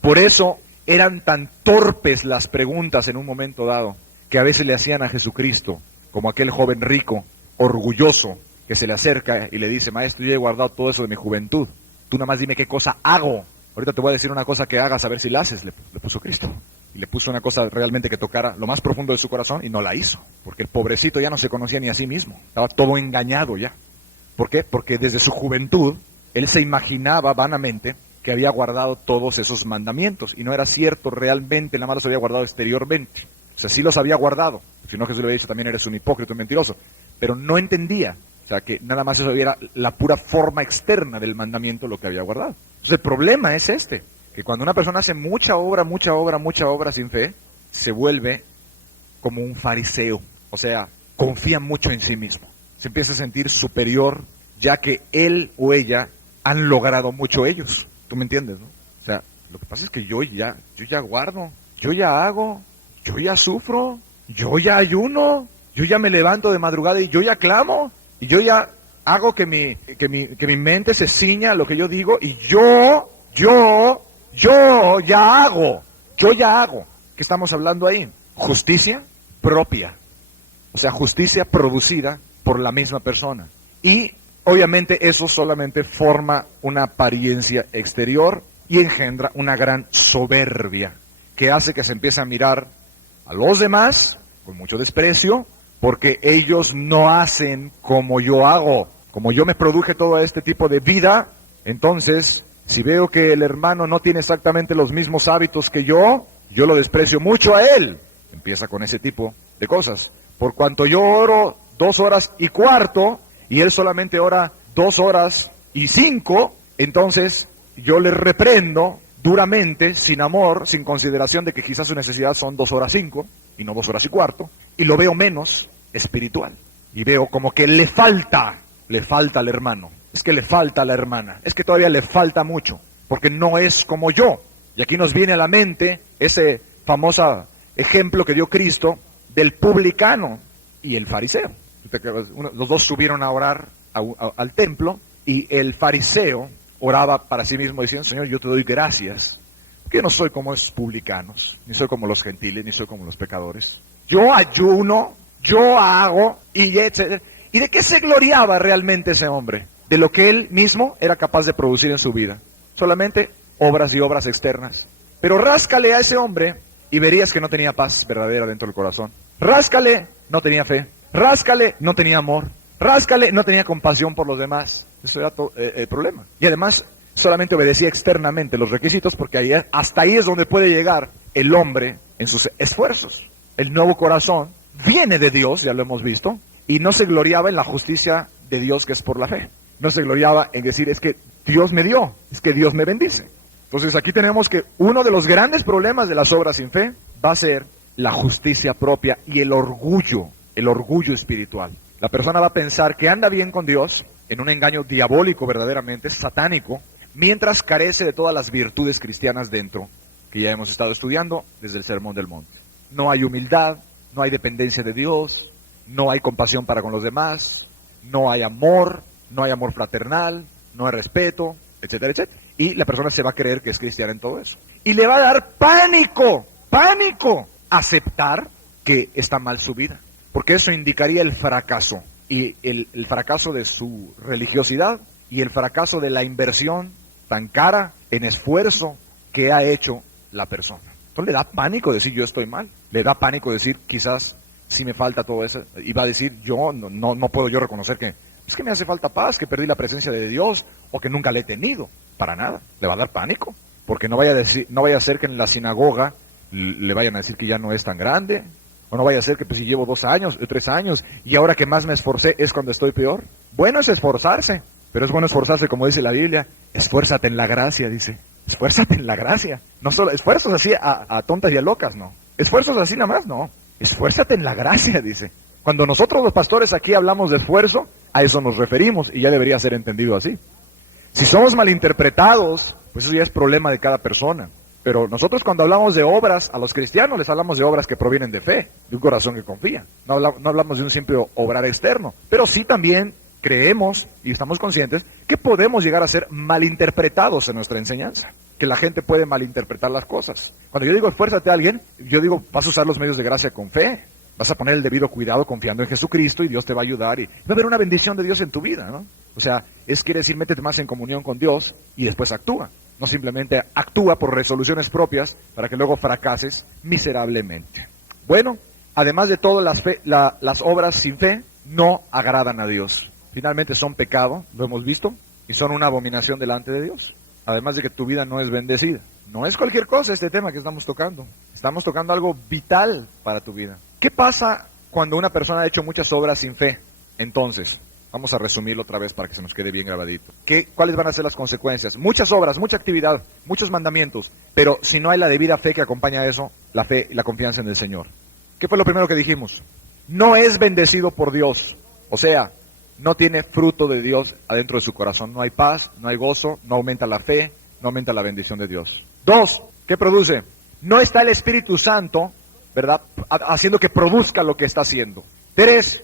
Por eso eran tan torpes las preguntas en un momento dado que a veces le hacían a Jesucristo, como aquel joven rico, orgulloso, que se le acerca y le dice: maestro, yo he guardado todo eso de mi juventud, tú nada más dime qué cosa hago. Ahorita te voy a decir una cosa que hagas, a ver si la haces, le puso Cristo. Y le puso una cosa realmente que tocara lo más profundo de su corazón y no la hizo. Porque el pobrecito ya no se conocía ni a sí mismo. Estaba todo engañado ya. ¿Por qué? Porque desde su juventud él se imaginaba vanamente que había guardado todos esos mandamientos. Y no era cierto realmente, nada más los había guardado exteriormente. O sea, sí los había guardado. Si no, Jesús le había dicho: también eres un hipócrita, un mentiroso. Pero no entendía. O sea, que nada más eso era la pura forma externa del mandamiento lo que había guardado. Entonces el problema es este: que cuando una persona hace mucha obra sin fe, se vuelve como un fariseo. O sea, confía mucho en sí mismo. Se empieza a sentir superior, ya que él o ella han logrado mucho ellos. ¿Tú me entiendes, no? O sea, lo que pasa es que yo ya guardo, yo ya hago, yo ya sufro, yo ya ayuno, yo ya me levanto de madrugada y yo ya clamo, y yo ya hago que mi mente se ciña a lo que yo digo, y yo ya hago. ¿Qué estamos hablando ahí? Justicia propia. O sea, justicia producida por la misma persona. Y obviamente eso solamente forma una apariencia exterior y engendra una gran soberbia que hace que se empiece a mirar a los demás con mucho desprecio, porque ellos no hacen como yo hago. Como yo me produje todo este tipo de vida, entonces, si veo que el hermano no tiene exactamente los mismos hábitos que yo lo desprecio mucho a él. Empieza con ese tipo de cosas. Por cuanto yo oro 2 horas y cuarto, y él solamente ora 2 horas y 5, entonces yo le reprendo duramente, sin amor, sin consideración de que quizás su necesidad son 2 horas 5, y no 2 horas y cuarto, y lo veo menos espiritual. Y veo como que le falta al hermano, es que le falta a la hermana, es que todavía le falta mucho, porque no es como yo. Y aquí nos viene a la mente ese famoso ejemplo que dio Cristo del publicano y el fariseo. Los dos subieron a orar al templo, y el fariseo oraba para sí mismo diciendo: Señor, yo te doy gracias, que no soy como esos publicanos, ni soy como los gentiles, ni soy como los pecadores. Yo ayuno, yo hago, y etcétera. ¿Y de qué se gloriaba realmente ese hombre? De lo que él mismo era capaz de producir en su vida. Solamente obras y obras externas. Pero ráscale a ese hombre y verías que no tenía paz verdadera dentro del corazón. Ráscale, no tenía fe. Ráscale, no tenía amor. Ráscale, no tenía compasión por los demás. Eso era el problema. Y además, solamente obedecía externamente los requisitos, porque hasta ahí es donde puede llegar el hombre en sus esfuerzos. El nuevo corazón viene de Dios, ya lo hemos visto, y no se gloriaba en la justicia de Dios, que es por la fe. No se gloriaba en decir: es que Dios me dio, es que Dios me bendice. Entonces aquí tenemos que uno de los grandes problemas de las obras sin fe va a ser la justicia propia y el orgullo espiritual. La persona va a pensar que anda bien con Dios, en un engaño diabólico verdaderamente, satánico, mientras carece de todas las virtudes cristianas dentro, que ya hemos estado estudiando desde el Sermón del Monte. No hay humildad, no hay dependencia de Dios, no hay compasión para con los demás, no hay amor fraternal, no hay respeto, etcétera, etcétera. Y la persona se va a creer que es cristiana en todo eso. Y le va a dar pánico, aceptar que está mal su vida. porque eso indicaría el fracaso, y el fracaso de su religiosidad y el fracaso de la inversión tan cara en esfuerzo que ha hecho la persona. Entonces le da pánico decir yo estoy mal, le da pánico decir quizás si me falta todo eso, y va a decir yo no puedo yo reconocer que es que me hace falta paz, que perdí la presencia de Dios o que nunca la he tenido, para nada, le va a dar pánico, porque no vaya a ser que en la sinagoga le vayan a decir que ya no es tan grande, o no vaya a ser que pues si llevo 2 años, 3 años, y ahora que más me esforcé es cuando estoy peor. Bueno es esforzarse, pero es bueno esforzarse como dice la Biblia, esfuérzate en la gracia, dice, esfuérzate en la gracia, no solo esfuerzos así a tontas y a locas, no, esfuerzos así nada más, no, esfuérzate en la gracia, dice. Cuando nosotros los pastores aquí hablamos de esfuerzo, a eso nos referimos y ya debería ser entendido así. Si somos malinterpretados, pues eso ya es problema de cada persona. Pero nosotros cuando hablamos de obras, a los cristianos les hablamos de obras que provienen de fe, de un corazón que confía. No hablamos de un simple obrar externo, pero sí también creemos y estamos conscientes que podemos llegar a ser malinterpretados en nuestra enseñanza, que la gente puede malinterpretar las cosas. Cuando yo digo esfuérzate a alguien, yo digo vas a usar los medios de gracia con fe, vas a poner el debido cuidado confiando en Jesucristo y Dios te va a ayudar y va a haber una bendición de Dios en tu vida, ¿no? O sea, quiere decir métete más en comunión con Dios y después actúa. No simplemente actúa por resoluciones propias para que luego fracases miserablemente. Bueno, además de todo, las obras sin fe no agradan a Dios. Finalmente son pecado, lo hemos visto, y son una abominación delante de Dios. Además de que tu vida no es bendecida. No es cualquier cosa este tema que estamos tocando. Estamos tocando algo vital para tu vida. ¿Qué pasa cuando una persona ha hecho muchas obras sin fe? Entonces, vamos a resumirlo otra vez para que se nos quede bien grabadito. ¿Cuáles van a ser las consecuencias? Muchas obras, mucha actividad, muchos mandamientos, pero si no hay la debida fe que acompaña a eso, la fe y la confianza en el Señor. ¿Qué fue lo primero que dijimos? No es bendecido por Dios, o sea, no tiene fruto de Dios adentro de su corazón. No hay paz, no hay gozo, no aumenta la fe, no aumenta la bendición de Dios. 2, ¿qué produce? No está el Espíritu Santo, ¿verdad?, haciendo que produzca lo que está haciendo. 3,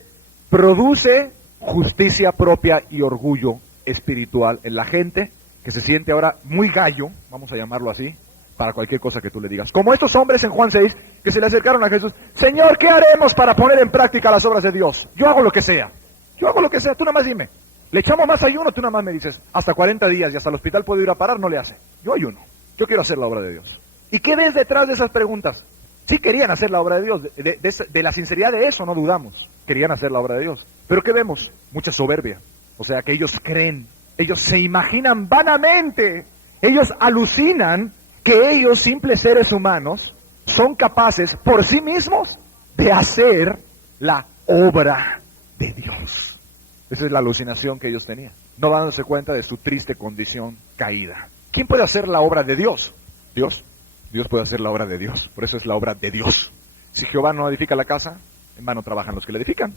produce justicia propia y orgullo espiritual en la gente que se siente ahora muy gallo, vamos a llamarlo así, para cualquier cosa que tú le digas. Como estos hombres en Juan 6 que se le acercaron a Jesús, Señor, ¿qué haremos para poner en práctica las obras de Dios? Yo hago lo que sea, tú nada más dime. Le echamos más ayuno, tú nada más me dices, hasta 40 días y hasta el hospital puedo ir a parar, no le hace. Yo ayuno, yo quiero hacer la obra de Dios. ¿Y qué ves detrás de esas preguntas? Sí querían hacer la obra de Dios, de la sinceridad de eso no dudamos, querían hacer la obra de Dios. Pero ¿qué vemos? Mucha soberbia, o sea que ellos creen, ellos se imaginan vanamente, ellos alucinan que ellos, simples seres humanos, son capaces por sí mismos de hacer la obra de Dios. Esa es la alucinación que ellos tenían, no dándose cuenta de su triste condición caída. ¿Quién puede hacer la obra de Dios? Dios. Dios puede hacer la obra de Dios, por eso es la obra de Dios. Si Jehová no edifica la casa, en vano trabajan los que la edifican.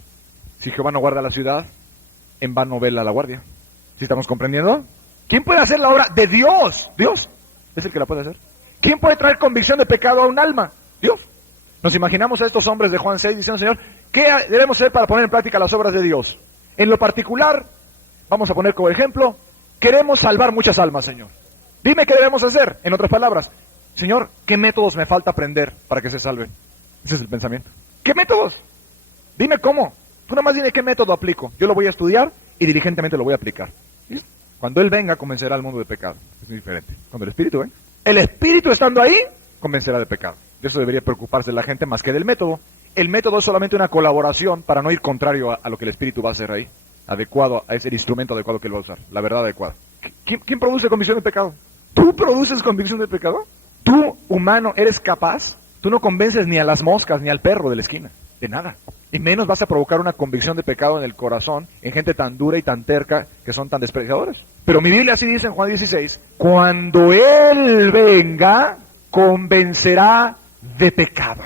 Si Jehová no guarda la ciudad, en vano vela la guardia. ¿Sí estamos comprendiendo? ¿Quién puede hacer la obra de Dios? Dios es el que la puede hacer. ¿Quién puede traer convicción de pecado a un alma? Dios. Nos imaginamos a estos hombres de Juan 6 diciendo, Señor, ¿qué debemos hacer para poner en práctica las obras de Dios? En lo particular, vamos a poner como ejemplo, queremos salvar muchas almas, Señor. Dime qué debemos hacer. En otras palabras, Señor, ¿qué métodos me falta aprender para que se salven? Ese es el pensamiento. ¿Qué métodos? Dime cómo. Tú nada más dime qué método aplico. Yo lo voy a estudiar y diligentemente lo voy a aplicar. ¿Sí? Cuando Él venga, convencerá al mundo de pecado. Es muy diferente. Cuando el Espíritu venga, el Espíritu estando ahí, convencerá de pecado. De eso debería preocuparse la gente más que del método. El método es solamente una colaboración para no ir contrario a lo que el Espíritu va a hacer ahí. Adecuado a ese instrumento adecuado que Él va a usar. La verdad adecuada. ¿Quién produce convicción de pecado? ¿Tú produces convicción de pecado? ¿Tú, humano, eres capaz? Tú no convences ni a las moscas ni al perro de la esquina, de nada. Y menos vas a provocar una convicción de pecado en el corazón, en gente tan dura y tan terca, que son tan despreciadores. Pero mi Biblia así dice en Juan 16, cuando Él venga, convencerá de pecado.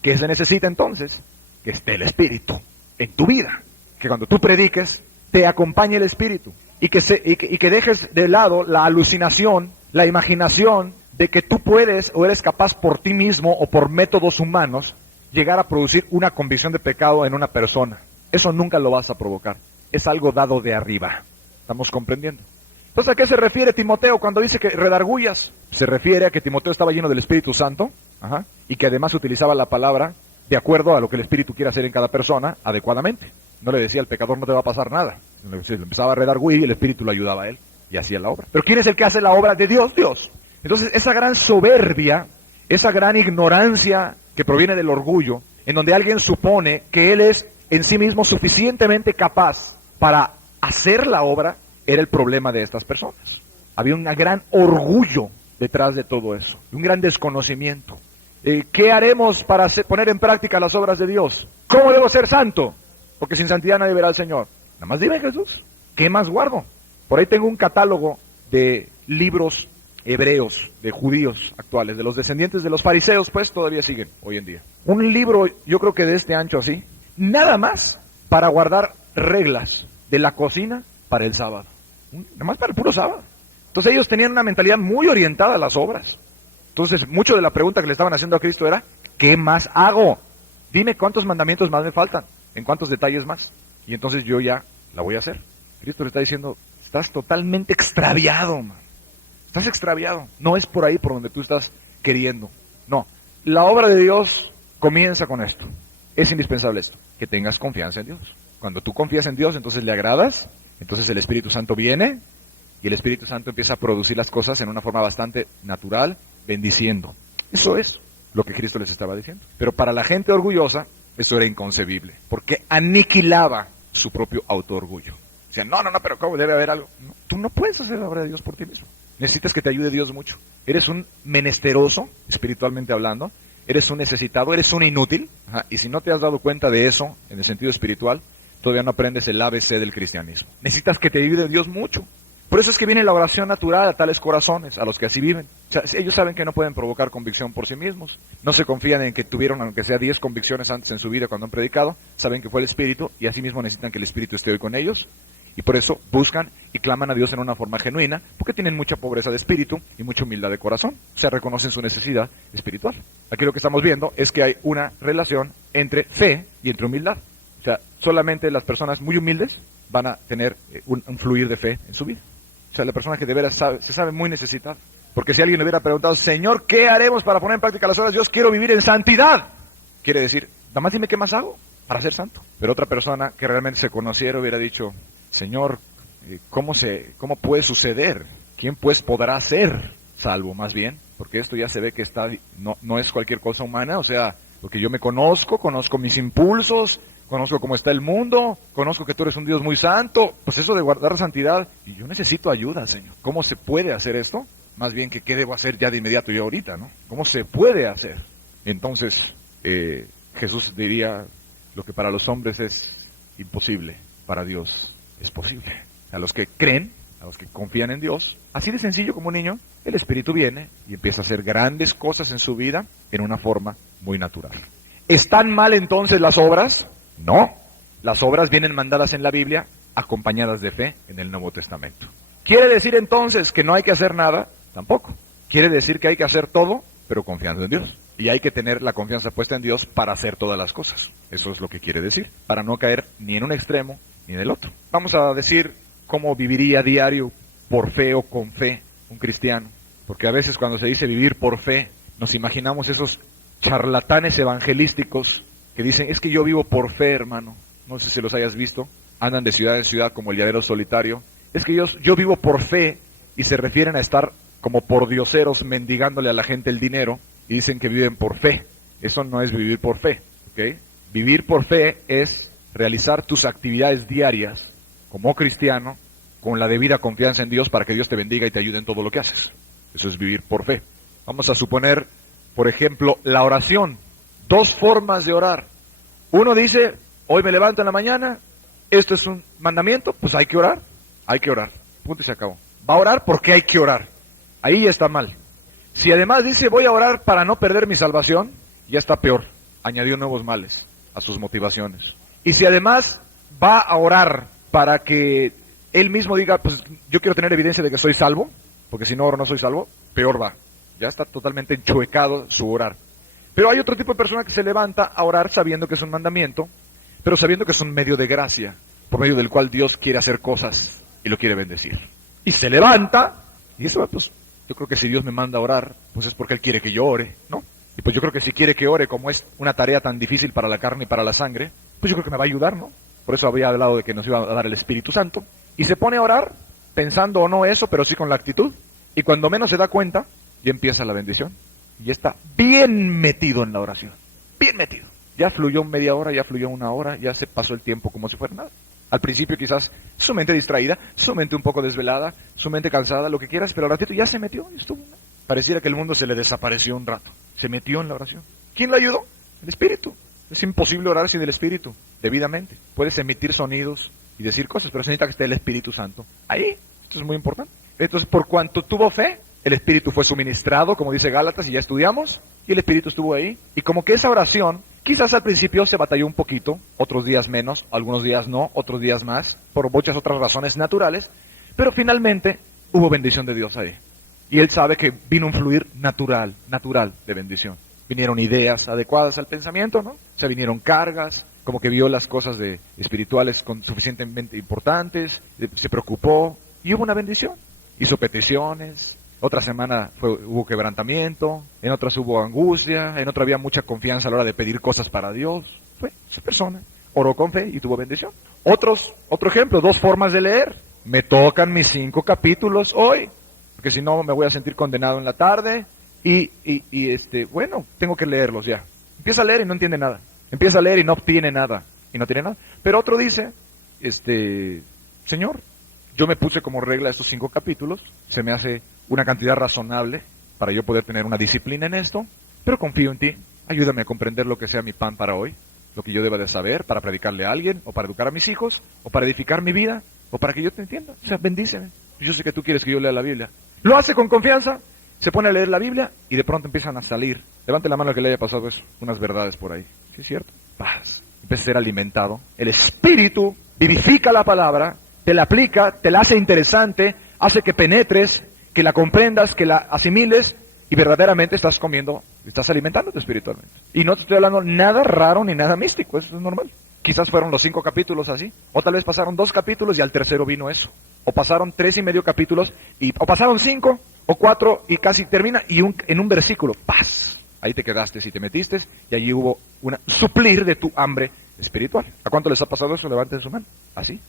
¿Qué se necesita entonces? Que esté el Espíritu en tu vida. Que cuando tú prediques, te acompañe el Espíritu. Y que dejes de lado la alucinación, la imaginación, de que tú puedes o eres capaz por ti mismo o por métodos humanos llegar a producir una convicción de pecado en una persona. Eso nunca lo vas a provocar. Es algo dado de arriba. ¿Estamos comprendiendo? Entonces, ¿a qué se refiere Timoteo cuando dice que redargullas? Se refiere a que Timoteo estaba lleno del Espíritu Santo, y que además utilizaba la palabra de acuerdo a lo que el Espíritu quiere hacer en cada persona, adecuadamente. No le decía al pecador, no te va a pasar nada. Le empezaba a redarguir y el Espíritu lo ayudaba a él, y hacía la obra. Pero ¿quién es el que hace la obra de Dios? Dios. Entonces, esa gran soberbia, esa gran ignorancia que proviene del orgullo, en donde alguien supone que él es en sí mismo suficientemente capaz para hacer la obra, era el problema de estas personas. Había un gran orgullo detrás de todo eso, un gran desconocimiento. ¿Qué haremos para poner en práctica las obras de Dios? ¿Cómo debo ser santo? Porque sin santidad nadie verá al Señor. Nada más dime, Jesús, ¿qué más guardo? Por ahí tengo un catálogo de libros hebreos, de judíos actuales, de los descendientes de los fariseos, pues todavía siguen hoy en día. Un libro, yo creo que de este ancho así, nada más para guardar reglas de la cocina para el sábado. Nada más para el puro sábado. Entonces ellos tenían una mentalidad muy orientada a las obras. Entonces, mucho de la pregunta que le estaban haciendo a Cristo era, ¿qué más hago? Dime cuántos mandamientos más me faltan, en cuántos detalles más. Y entonces yo ya la voy a hacer. Cristo le está diciendo, estás totalmente extraviado, man. Estás extraviado. No es por ahí por donde tú estás queriendo. No. La obra de Dios comienza con esto. Es indispensable esto, que tengas confianza en Dios. Cuando tú confías en Dios, entonces le agradas, entonces el Espíritu Santo viene y el Espíritu Santo empieza a producir las cosas en una forma bastante natural, bendiciendo. Eso es lo que Cristo les estaba diciendo. Pero para la gente orgullosa, eso era inconcebible, porque aniquilaba su propio autoorgullo. Decían, no, pero ¿cómo debe haber algo? No, tú no puedes hacer la obra de Dios por ti mismo. Necesitas que te ayude Dios mucho. Eres un menesteroso, espiritualmente hablando, eres un necesitado, eres un inútil, y si no te has dado cuenta de eso, en el sentido espiritual, todavía no aprendes el ABC del cristianismo. Necesitas que te ayude Dios mucho. Por eso es que viene la oración natural a tales corazones, a los que así viven. O sea, ellos saben que no pueden provocar convicción por sí mismos. No se confían en que tuvieron, aunque sea 10 convicciones antes en su vida cuando han predicado. Saben que fue el Espíritu y así mismo necesitan que el Espíritu esté hoy con ellos. Y por eso buscan y claman a Dios en una forma genuina, porque tienen mucha pobreza de espíritu y mucha humildad de corazón. O sea, reconocen su necesidad espiritual. Aquí lo que estamos viendo es que hay una relación entre fe y entre humildad. O sea, solamente las personas muy humildes van a tener un fluir de fe en su vida. O sea, la persona que de veras se sabe muy necesitada. Porque si alguien le hubiera preguntado, Señor, ¿qué haremos para poner en práctica las obras de Dios? Quiero vivir en santidad. Quiere decir, nada más dime qué más hago para ser santo. Pero otra persona que realmente se conociera hubiera dicho, Señor, ¿cómo puede suceder? ¿Quién pues podrá ser salvo más bien? Porque esto ya se ve que no es cualquier cosa humana, o sea, porque yo me conozco mis impulsos, conozco cómo está el mundo, conozco que tú eres un Dios muy santo, pues eso de guardar santidad, y yo necesito ayuda, Señor. ¿Cómo se puede hacer esto? Más bien que qué debo hacer ya de inmediato yo ahorita, ¿no? ¿Cómo se puede hacer? Entonces, Jesús diría, lo que para los hombres es imposible, para Dios es posible. A los que creen, a los que confían en Dios, así de sencillo como un niño, el Espíritu viene y empieza a hacer grandes cosas en su vida en una forma muy natural. ¿Están mal entonces las obras? No. Las obras vienen mandadas en la Biblia acompañadas de fe en el Nuevo Testamento. ¿Quiere decir entonces que no hay que hacer nada? Tampoco. Quiere decir que hay que hacer todo, pero confiando en Dios. Y hay que tener la confianza puesta en Dios para hacer todas las cosas. Eso es lo que quiere decir, para no caer ni en un extremo ni en el otro. Vamos a decir cómo viviría diario por fe o con fe un cristiano. Porque a veces cuando se dice vivir por fe, nos imaginamos esos charlatanes evangelísticos que dicen, es que yo vivo por fe, hermano. No sé si los hayas visto. Andan de ciudad en ciudad como el llanero solitario. Es que yo vivo por fe, y se refieren a estar como pordioseros mendigándole a la gente el dinero y dicen que viven por fe. Eso no es vivir por fe, ¿ok? Vivir por fe es realizar tus actividades diarias como cristiano con la debida confianza en Dios para que Dios te bendiga y te ayude en todo lo que haces. Eso es vivir por fe. Vamos a suponer, por ejemplo, la oración. 2 formas de orar. Uno dice, hoy me levanto en la mañana, esto es un mandamiento, pues hay que orar. Hay que orar. Punto y se acabó. Va a orar porque hay que orar. Ahí ya está mal. Si además dice, voy a orar para no perder mi salvación, ya está peor. Añadió nuevos males a sus motivaciones. Y si además va a orar para que él mismo diga, pues yo quiero tener evidencia de que soy salvo, porque si no oro no soy salvo, peor va. Ya está totalmente enchuecado su orar. Pero hay otro tipo de persona que se levanta a orar sabiendo que es un mandamiento, pero sabiendo que es un medio de gracia, por medio del cual Dios quiere hacer cosas y lo quiere bendecir. Y se levanta, y eso, pues, yo creo que si Dios me manda a orar, pues es porque Él quiere que yo ore, ¿no? Y pues yo creo que si quiere que ore, como es una tarea tan difícil para la carne y para la sangre, pues yo creo que me va a ayudar, ¿no? Por eso había hablado de que nos iba a dar el Espíritu Santo. Y se pone a orar, pensando o no eso, pero sí con la actitud. Y cuando menos se da cuenta, ya empieza la bendición. Y está bien metido en la oración. Bien metido. Ya fluyó media hora, ya fluyó una hora, ya se pasó el tiempo como si fuera nada. Al principio quizás su mente distraída, su mente un poco desvelada, su mente cansada, lo que quieras, pero al ratito ya se metió y estuvo. Pareciera que el mundo se le desapareció un rato. Se metió en la oración. ¿Quién lo ayudó? El Espíritu. Es imposible orar sin el Espíritu, debidamente. Puedes emitir sonidos y decir cosas, pero se necesita que esté el Espíritu Santo. Ahí, esto es muy importante. Entonces, por cuanto tuvo fe, el Espíritu fue suministrado, como dice Gálatas, y ya estudiamos, y el Espíritu estuvo ahí. Y como que esa oración, quizás al principio se batalló un poquito, otros días menos, algunos días no, otros días más, por muchas otras razones naturales, pero finalmente hubo bendición de Dios ahí. Y él sabe que vino un fluir natural de bendición. Vinieron ideas adecuadas al pensamiento, ¿no? Se vinieron cargas, como que vio las cosas espirituales suficientemente importantes, se preocupó y hubo una bendición. Hizo peticiones, otra semana hubo quebrantamiento, en otras hubo angustia, en otra había mucha confianza a la hora de pedir cosas para Dios. Fue su persona, oró con fe y tuvo bendición. Otro ejemplo, 2 formas de leer. Me tocan mis 5 capítulos hoy, porque si no me voy a sentir condenado en la tarde. Bueno, tengo que leerlos ya. Empieza a leer y no entiende nada. Empieza a leer y no obtiene nada. Y no tiene nada. Pero otro dice, Señor, yo me puse como regla estos 5 capítulos. Se me hace una cantidad razonable para yo poder tener una disciplina en esto. Pero confío en ti. Ayúdame a comprender lo que sea mi pan para hoy. Lo que yo deba de saber para predicarle a alguien, o para educar a mis hijos, o para edificar mi vida, o para que yo te entienda. O sea, bendíceme. Yo sé que tú quieres que yo lea la Biblia. Lo hace con confianza. Se pone a leer la Biblia y de pronto empiezan a salir. Levante la mano al que le haya pasado eso, unas verdades por ahí. ¿Sí es cierto? Paz. Empieza a ser alimentado. El Espíritu vivifica la palabra, te la aplica, te la hace interesante, hace que penetres, que la comprendas, que la asimiles y verdaderamente estás comiendo, estás alimentándote espiritualmente. Y no te estoy hablando nada raro ni nada místico, eso es normal. Quizás fueron los 5 capítulos así, o tal vez pasaron 2 capítulos y al tercero vino eso. O pasaron 3.5 capítulos, o pasaron 5 o 4 y casi termina, y en un versículo, ¡paz! Ahí te quedaste y te metiste, y allí hubo un suplir de tu hambre espiritual. ¿A cuánto les ha pasado eso? Levanten su mano. Así.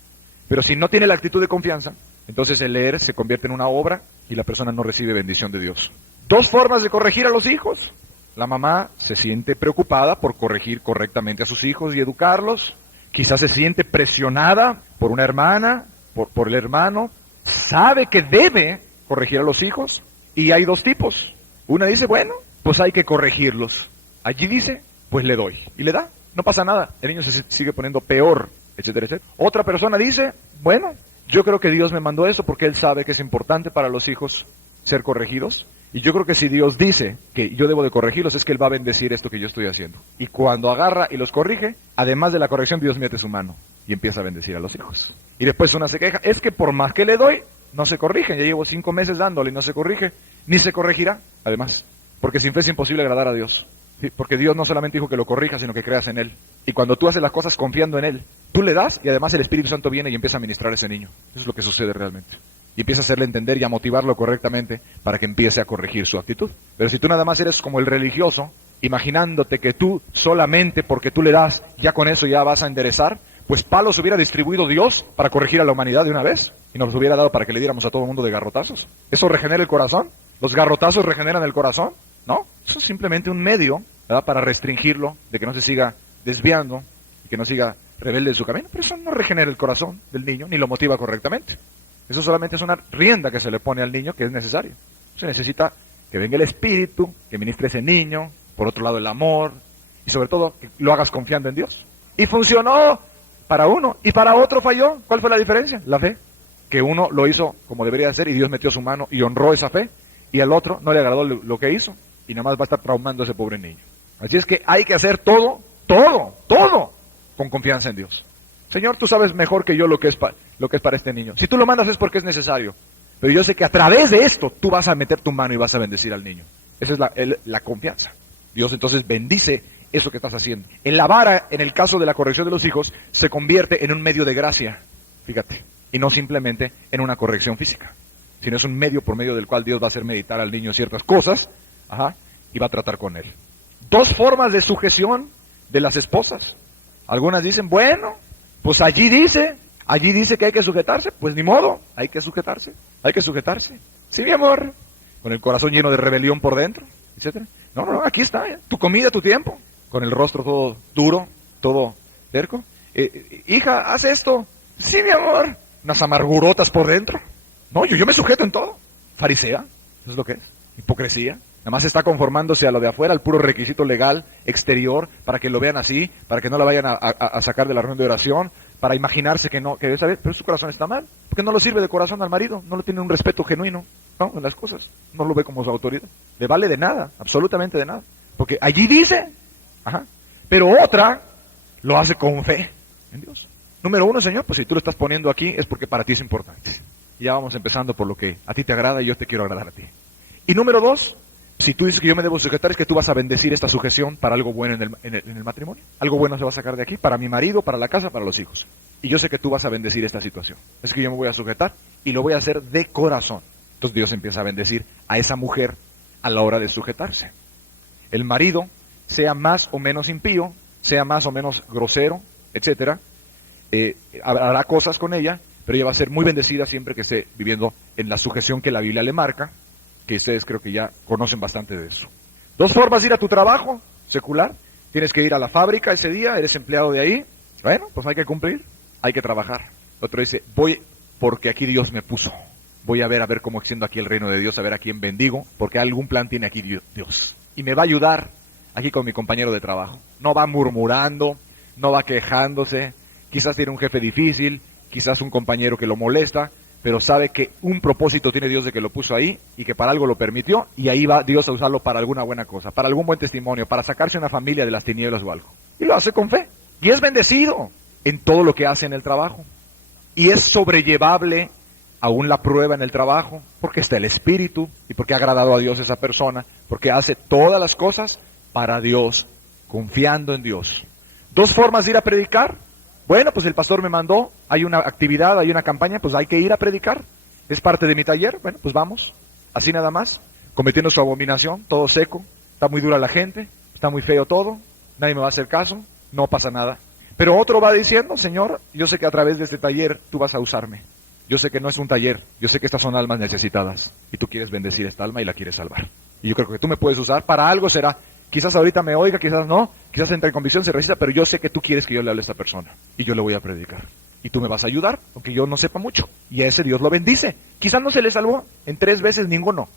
Pero si no tiene la actitud de confianza, entonces el leer se convierte en una obra y la persona no recibe bendición de Dios. 2 formas de corregir a los hijos. La mamá se siente preocupada por corregir correctamente a sus hijos y educarlos. Quizás se siente presionada por una hermana, por el hermano. Sabe que debe corregir a los hijos. Y hay 2 tipos. Una dice, bueno, pues hay que corregirlos. Allí dice, pues le doy. Y le da. No pasa nada. El niño se sigue poniendo peor, etcétera, etcétera. Otra persona dice, bueno, yo creo que Dios me mandó eso porque Él sabe que es importante para los hijos ser corregidos. Y yo creo que si Dios dice que yo debo de corregirlos, es que Él va a bendecir esto que yo estoy haciendo. Y cuando agarra y los corrige, además de la corrección, Dios mete su mano y empieza a bendecir a los hijos. Y después una se queja, es que por más que le doy, no se corrigen. Ya llevo 5 meses dándole y no se corrige, ni se corregirá, además. Porque sin fe es imposible agradar a Dios. ¿Sí? Porque Dios no solamente dijo que lo corrija, sino que creas en Él. Y cuando tú haces las cosas confiando en Él, tú le das y además el Espíritu Santo viene y empieza a ministrar a ese niño. Eso es lo que sucede realmente. Y empieza a hacerle entender y a motivarlo correctamente para que empiece a corregir su actitud. Pero si tú nada más eres como el religioso, imaginándote que tú solamente porque tú le das, ya con eso ya vas a enderezar, pues palos hubiera distribuido Dios para corregir a la humanidad de una vez y nos hubiera dado para que le diéramos a todo el mundo de garrotazos. ¿Eso regenera el corazón? ¿Los garrotazos regeneran el corazón? No, eso es simplemente un medio, ¿verdad?, para restringirlo, de que no se siga desviando y que no siga rebelde en su camino. Pero eso no regenera el corazón del niño ni lo motiva correctamente. Eso solamente es una rienda que se le pone al niño que es necesario. Se necesita que venga el Espíritu, que ministre ese niño, por otro lado el amor, y sobre todo que lo hagas confiando en Dios. Y funcionó para uno, y para otro falló. ¿Cuál fue la diferencia? La fe. Que uno lo hizo como debería hacer, y Dios metió su mano y honró esa fe, y al otro no le agradó lo que hizo, y nada más va a estar traumando a ese pobre niño. Así es que hay que hacer todo, con confianza en Dios. Señor, tú sabes mejor que yo lo que es para este niño. Si tú lo mandas es porque es necesario. Pero yo sé que a través de esto tú vas a meter tu mano y vas a bendecir al niño. Esa es la confianza. Dios entonces bendice eso que estás haciendo. En la vara, en el caso de la corrección de los hijos, se convierte en un medio de gracia. Fíjate. Y no simplemente en una corrección física. Sino es un medio por medio del cual Dios va a hacer meditar al niño ciertas cosas. Y va a tratar con él. Dos formas de sujeción de las esposas. Algunas dicen, bueno, pues allí dice que hay que sujetarse, pues ni modo, hay que sujetarse. Sí, mi amor, con el corazón lleno de rebelión por dentro, etcétera. No, aquí está, tu comida, tu tiempo, con el rostro todo duro, todo terco. Hija, haz esto. Sí, mi amor. Unas amargurotas por dentro. No, yo me sujeto en todo. Farisea, eso es lo que es. Hipocresía. Nada más está conformándose a lo de afuera, al puro requisito legal, exterior, para que lo vean así, para que no la vayan a sacar de la reunión de oración, para imaginarse que no, que esa vez, pero su corazón está mal, porque no lo sirve de corazón al marido, no le tiene un respeto genuino, ¿no? En las cosas, no lo ve como su autoridad, le vale de nada, absolutamente de nada, porque allí dice, pero otra lo hace con fe en Dios. Número uno, Señor, pues si tú lo estás poniendo aquí es porque para ti es importante. Y ya vamos empezando por lo que a ti te agrada y yo te quiero agradar a ti. Y número dos, si tú dices que yo me debo sujetar, es que tú vas a bendecir esta sujeción para algo bueno en el matrimonio. Algo bueno se va a sacar de aquí, para mi marido, para la casa, para los hijos. Y yo sé que tú vas a bendecir esta situación. Es que yo me voy a sujetar y lo voy a hacer de corazón. Entonces Dios empieza a bendecir a esa mujer a la hora de sujetarse. El marido, sea más o menos impío, sea más o menos grosero, etcétera, hará cosas con ella, pero ella va a ser muy bendecida siempre que esté viviendo en la sujeción que la Biblia le marca, que ustedes creo que ya conocen bastante de eso. Dos formas de ir a tu trabajo secular. Tienes que ir a la fábrica ese día, eres empleado de ahí. Bueno, pues hay que cumplir, hay que trabajar. Otro dice, voy porque aquí Dios me puso. Voy a ver cómo extiendo aquí el reino de Dios, a ver a quién bendigo, porque algún plan tiene aquí Dios. Y me va a ayudar aquí con mi compañero de trabajo. No va murmurando, no va quejándose, quizás tiene un jefe difícil, quizás un compañero que lo molesta, pero sabe que un propósito tiene Dios de que lo puso ahí y que para algo lo permitió y ahí va Dios a usarlo para alguna buena cosa, para algún buen testimonio, para sacarse una familia de las tinieblas o algo. Y lo hace con fe. Y es bendecido en todo lo que hace en el trabajo. Y es sobrellevable aún la prueba en el trabajo, porque está el Espíritu y porque ha agradado a Dios esa persona, porque hace todas las cosas para Dios, confiando en Dios. Dos formas de ir a predicar. Bueno, pues el pastor me mandó, hay una actividad, hay una campaña, pues hay que ir a predicar. Es parte de mi taller, bueno, pues vamos. Así nada más, cometiendo su abominación, todo seco, está muy dura la gente, está muy feo todo, nadie me va a hacer caso, no pasa nada. Pero otro va diciendo, Señor, yo sé que a través de este taller tú vas a usarme. Yo sé que no es un taller, yo sé que estas son almas necesitadas y tú quieres bendecir esta alma y la quieres salvar. Y yo creo que tú me puedes usar, para algo será. Quizás ahorita me oiga, quizás no, quizás entre en convicción, se resista, pero yo sé que tú quieres que yo le hable a esta persona y yo le voy a predicar. Y tú me vas a ayudar, aunque yo no sepa mucho. Y a ese Dios lo bendice. Quizás no se le salvó en 3 veces ninguno,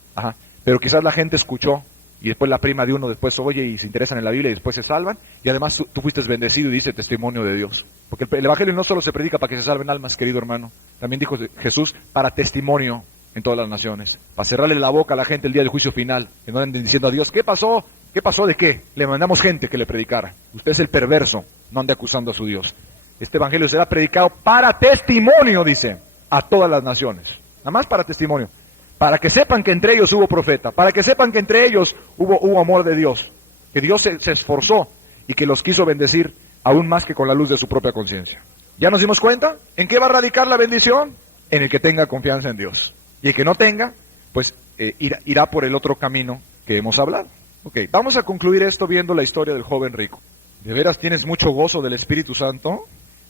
pero quizás la gente escuchó y después la prima de uno después oye y se interesan en la Biblia y después se salvan. Y además tú fuiste bendecido y dice testimonio de Dios. Porque el Evangelio no solo se predica para que se salven almas, querido hermano. También dijo Jesús, para testimonio en todas las naciones. Para cerrarle la boca a la gente el día del juicio final. Que no anden diciendo a Dios, ¿qué pasó? ¿Qué pasó de qué? Le mandamos gente que le predicara. Usted es el perverso, no ande acusando a su Dios. Este evangelio será predicado para testimonio, dice, a todas las naciones. Nada más para testimonio. Para que sepan que entre ellos hubo profeta. Para que sepan que entre ellos hubo amor de Dios. Que Dios se esforzó y que los quiso bendecir aún más que con la luz de su propia conciencia. ¿Ya nos dimos cuenta? ¿En qué va a radicar la bendición? En el que tenga confianza en Dios. Y el que no tenga, pues irá por el otro camino que hemos hablado. Ok, vamos a concluir esto viendo la historia del joven rico. ¿De veras tienes mucho gozo del Espíritu Santo?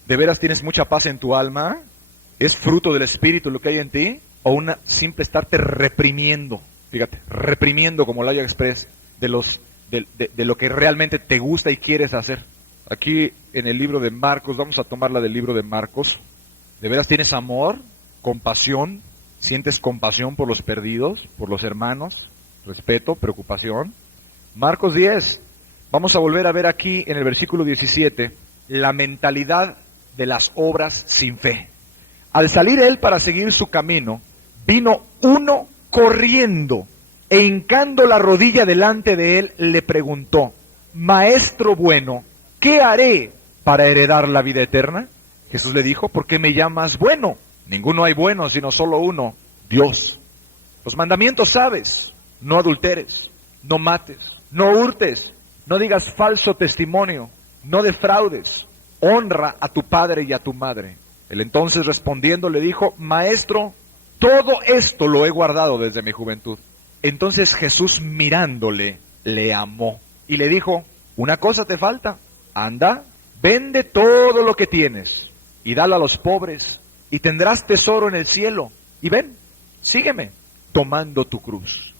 ¿De veras tienes mucha paz en tu alma? ¿Es fruto del Espíritu lo que hay en ti? ¿O una simple estarte reprimiendo? Fíjate, reprimiendo como la Express de lo que realmente te gusta y quieres hacer. Aquí en el libro de Marcos, vamos a tomarla del libro de Marcos. ¿De veras tienes amor, compasión? ¿Sientes compasión por los perdidos, por los hermanos? Respeto, preocupación. Marcos 10, vamos a volver a ver aquí en el versículo 17, la mentalidad de las obras sin fe. Al salir él para seguir su camino, vino uno corriendo e hincando la rodilla delante de él, le preguntó, Maestro bueno, ¿qué haré para heredar la vida eterna? Jesús le dijo, ¿por qué me llamas bueno? Ninguno hay bueno, sino solo uno, Dios. Los mandamientos sabes, no adulteres, no mates, no hurtes, no digas falso testimonio, no defraudes, honra a tu padre y a tu madre. Él entonces respondiendo le dijo, Maestro, todo esto lo he guardado desde mi juventud. Entonces Jesús mirándole, le amó y le dijo, una cosa te falta, anda, vende todo lo que tienes y dalo a los pobres y tendrás tesoro en el cielo. Y ven, sígueme, tomando tu cruz.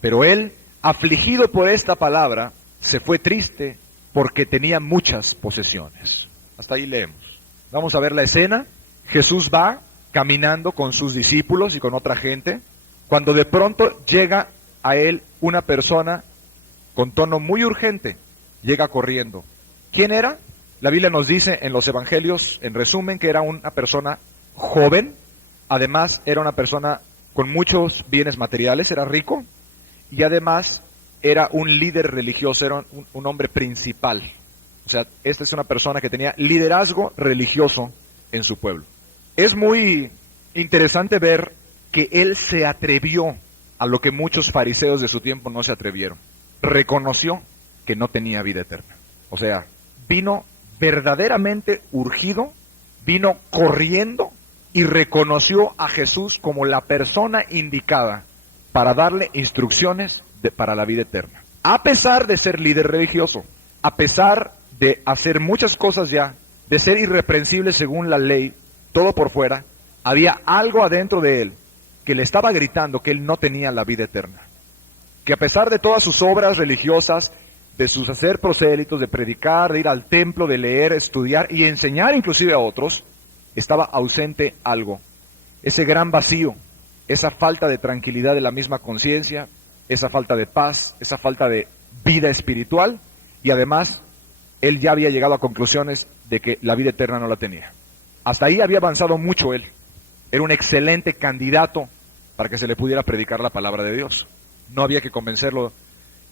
Pero él, afligido por esta palabra, se fue triste porque tenía muchas posesiones. Hasta ahí leemos. Vamos a ver la escena. Jesús va caminando con sus discípulos y con otra gente, cuando de pronto llega a él una persona con tono muy urgente, llega corriendo. ¿Quién era? La Biblia nos dice en los evangelios, en resumen, que era una persona joven, además era una persona con muchos bienes materiales, era rico, y además era un líder religioso, era un hombre principal. O sea, esta es una persona que tenía liderazgo religioso en su pueblo. Es muy interesante ver que él se atrevió a lo que muchos fariseos de su tiempo no se atrevieron. Reconoció que no tenía vida eterna. O sea, vino verdaderamente urgido, vino corriendo y reconoció a Jesús como la persona indicada para darle instrucciones para la vida eterna. A pesar de ser líder religioso, a pesar de hacer muchas cosas ya, de ser irreprensible según la ley, todo por fuera, había algo adentro de él que le estaba gritando que él no tenía la vida eterna. Que a pesar de todas sus obras religiosas, de sus hacer prosélitos, de predicar, de ir al templo, de leer, estudiar y enseñar inclusive a otros, estaba ausente algo. Ese gran vacío, esa falta de tranquilidad de la misma conciencia, esa falta de paz, esa falta de vida espiritual, y además él ya había llegado a conclusiones de que la vida eterna no la tenía. Hasta ahí había avanzado mucho él. Era un excelente candidato para que se le pudiera predicar la palabra de Dios. No había que convencerlo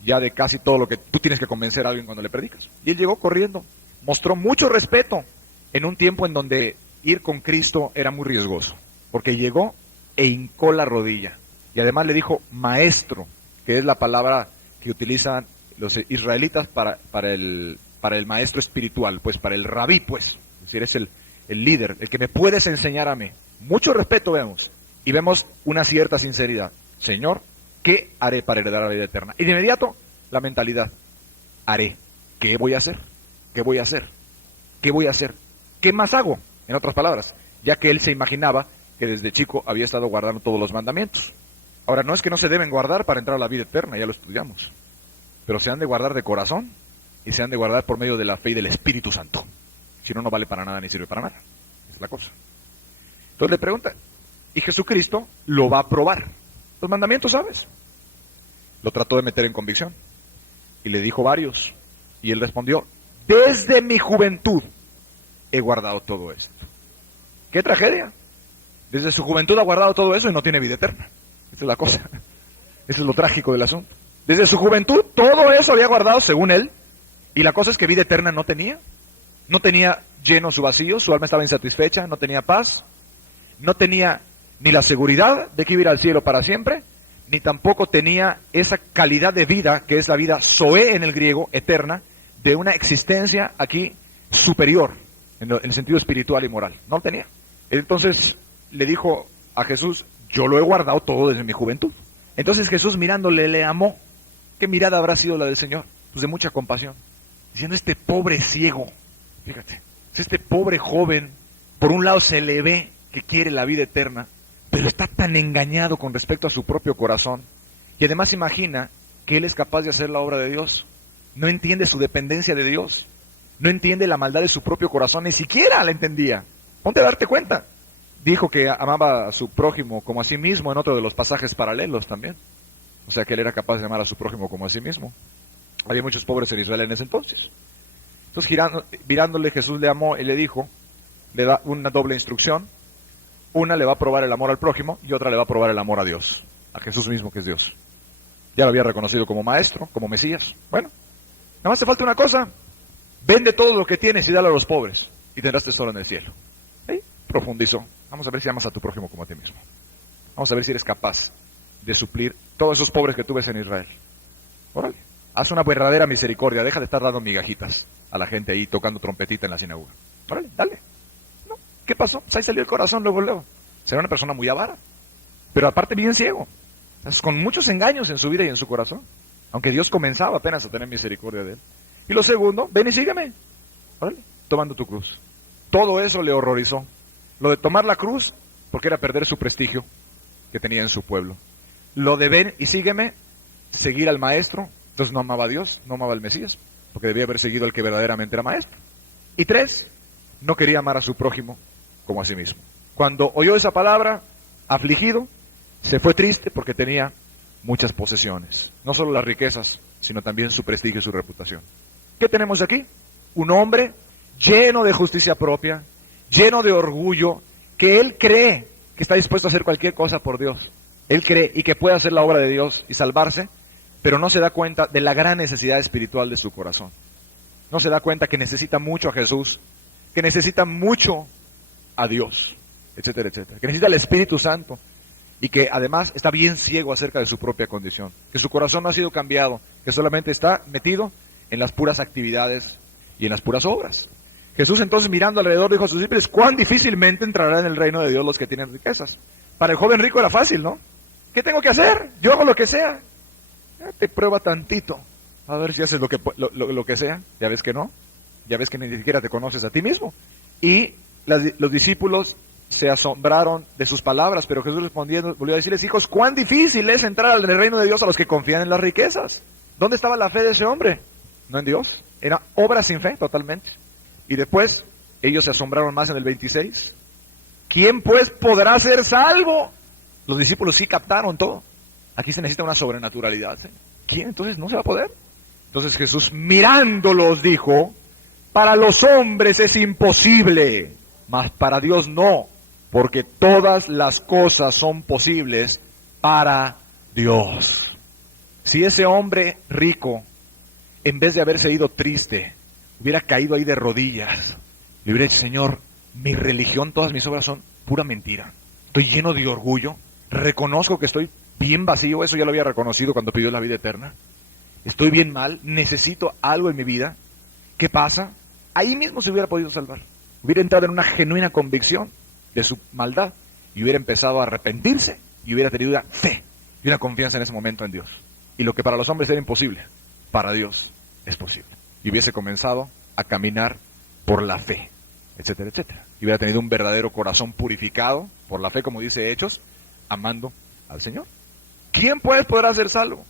ya de casi todo lo que tú tienes que convencer a alguien cuando le predicas. Y él llegó corriendo, mostró mucho respeto en un tiempo en donde ir con Cristo era muy riesgoso, porque llegó e hincó la rodilla. Y además le dijo maestro, que es la palabra que utilizan los israelitas para el maestro espiritual, pues para el rabí, pues. Es decir, es el líder, el que me puedes enseñar a mí. Mucho respeto vemos, y vemos una cierta sinceridad. Señor, ¿qué haré para heredar la vida eterna? Y de inmediato, la mentalidad, haré. ¿Qué voy a hacer? ¿Qué voy a hacer? ¿Qué voy a hacer? ¿Qué más hago? En otras palabras, ya que él se imaginaba que desde chico había estado guardando todos los mandamientos. Ahora, no es que no se deben guardar para entrar a la vida eterna, ya lo estudiamos, pero se han de guardar de corazón y se han de guardar por medio de la fe y del Espíritu Santo. Si no, no vale para nada ni sirve para nada. Esa es la cosa. Entonces le pregunta, y Jesucristo lo va a probar. Los mandamientos, ¿sabes? Lo trató de meter en convicción y le dijo varios, y él respondió, desde mi juventud he guardado todo esto. ¡Qué tragedia! Desde su juventud ha guardado todo eso y no tiene vida eterna. Esa es la cosa. Eso es lo trágico del asunto. Desde su juventud todo eso había guardado según él, y la cosa es que vida eterna no tenía. No tenía lleno su vacío, su alma estaba insatisfecha, no tenía paz, no tenía ni la seguridad de que iba a ir al cielo para siempre, ni tampoco tenía esa calidad de vida, que es la vida zoe en el griego, eterna, de una existencia aquí superior, en el sentido espiritual y moral. No lo tenía. Entonces le dijo a Jesús, yo lo he guardado todo desde mi juventud. Entonces Jesús mirándole le amó. ¿Qué mirada habrá sido la del Señor? Pues de mucha compasión. Diciendo, este pobre ciego, fíjate, este pobre joven, por un lado se le ve que quiere la vida eterna, pero está tan engañado con respecto a su propio corazón, y además imagina que él es capaz de hacer la obra de Dios. No entiende su dependencia de Dios, no entiende la maldad de su propio corazón, ni siquiera la entendía. Ponte a darte cuenta. Dijo que amaba a su prójimo como a sí mismo en otro de los pasajes paralelos también. O sea que él era capaz de amar a su prójimo como a sí mismo. Había muchos pobres en Israel en ese entonces. Entonces mirándole Jesús le amó y le dijo, le da una doble instrucción. Una le va a probar el amor al prójimo y otra le va a probar el amor a Dios, a Jesús mismo que es Dios. Ya lo había reconocido como maestro, como Mesías. Bueno, nada más te falta una cosa. Vende todo lo que tienes y dalo a los pobres y tendrás tesoro en el cielo. ¿Sí? Profundizó. Vamos a ver si amas a tu prójimo como a ti mismo. Vamos a ver si eres capaz de suplir todos esos pobres que tú ves en Israel. Órale, haz una verdadera misericordia. Deja de estar dando migajitas a la gente ahí tocando trompetita en la sinagoga. Órale, dale. No, ¿qué pasó? Pues ahí salió el corazón luego. Será una persona muy avara, pero aparte bien ciego, con muchos engaños en su vida y en su corazón. aunque Dios comenzaba apenas a tener misericordia de él. Y lo segundo, ven y sígueme, órale, tomando tu cruz. Todo eso le horrorizó. Lo de tomar la cruz, porque era perder su prestigio que tenía en su pueblo. Lo de ven y sígueme, seguir al maestro, entonces no amaba a Dios, no amaba al Mesías, porque debía haber seguido al que verdaderamente era maestro. Y 3, no quería amar a su prójimo como a sí mismo. Cuando oyó esa palabra, afligido, se fue triste porque tenía muchas posesiones. No solo las riquezas, sino también su prestigio y su reputación. ¿Qué tenemos aquí? Un hombre lleno de justicia propia, lleno de orgullo, que él cree que está dispuesto a hacer cualquier cosa por Dios. Él cree y que puede hacer la obra de Dios y salvarse, pero no se da cuenta de la gran necesidad espiritual de su corazón. No se da cuenta que necesita mucho a Jesús, que necesita mucho a Dios, etcétera, etcétera. Que necesita el Espíritu Santo y que además está bien ciego acerca de su propia condición. Que su corazón no ha sido cambiado, que solamente está metido en las puras actividades y en las puras obras. Jesús entonces mirando alrededor dijo a sus discípulos, cuán difícilmente entrarán en el reino de Dios los que tienen riquezas. Para el joven rico era fácil, ¿no? ¿Qué tengo que hacer? Yo hago lo que sea. Ya te prueba tantito, a ver si haces lo que sea. Ya ves que no, ya ves que ni siquiera te conoces a ti mismo. Y los discípulos se asombraron de sus palabras, pero Jesús respondiendo volvió a decirles, hijos, cuán difícil es entrar en el reino de Dios a los que confían en las riquezas. ¿Dónde estaba la fe de ese hombre? No en Dios, era obra sin fe totalmente. Y después, ellos se asombraron más en el 26. ¿Quién pues podrá ser salvo? Los discípulos sí captaron todo. Aquí se necesita una sobrenaturalidad. ¿Sí? ¿Quién? Entonces no se va a poder. Entonces Jesús mirándolos dijo, para los hombres es imposible, mas para Dios no, porque todas las cosas son posibles para Dios. Si ese hombre rico, en vez de haberse ido triste, hubiera caído ahí de rodillas, le hubiera dicho, Señor, mi religión, todas mis obras son pura mentira. Estoy lleno de orgullo, reconozco que estoy bien vacío, eso ya lo había reconocido cuando pidió la vida eterna. Estoy bien mal, necesito algo en mi vida. ¿Qué pasa? Ahí mismo se hubiera podido salvar. Hubiera entrado en una genuina convicción de su maldad y hubiera empezado a arrepentirse y hubiera tenido una fe y una confianza en ese momento en Dios. Y lo que para los hombres era imposible, para Dios es posible. Y hubiese comenzado a caminar por la fe, etcétera, etcétera. Y hubiera tenido un verdadero corazón purificado por la fe, como dice Hechos, amando al Señor. ¿Quién pues podrá ser salvo?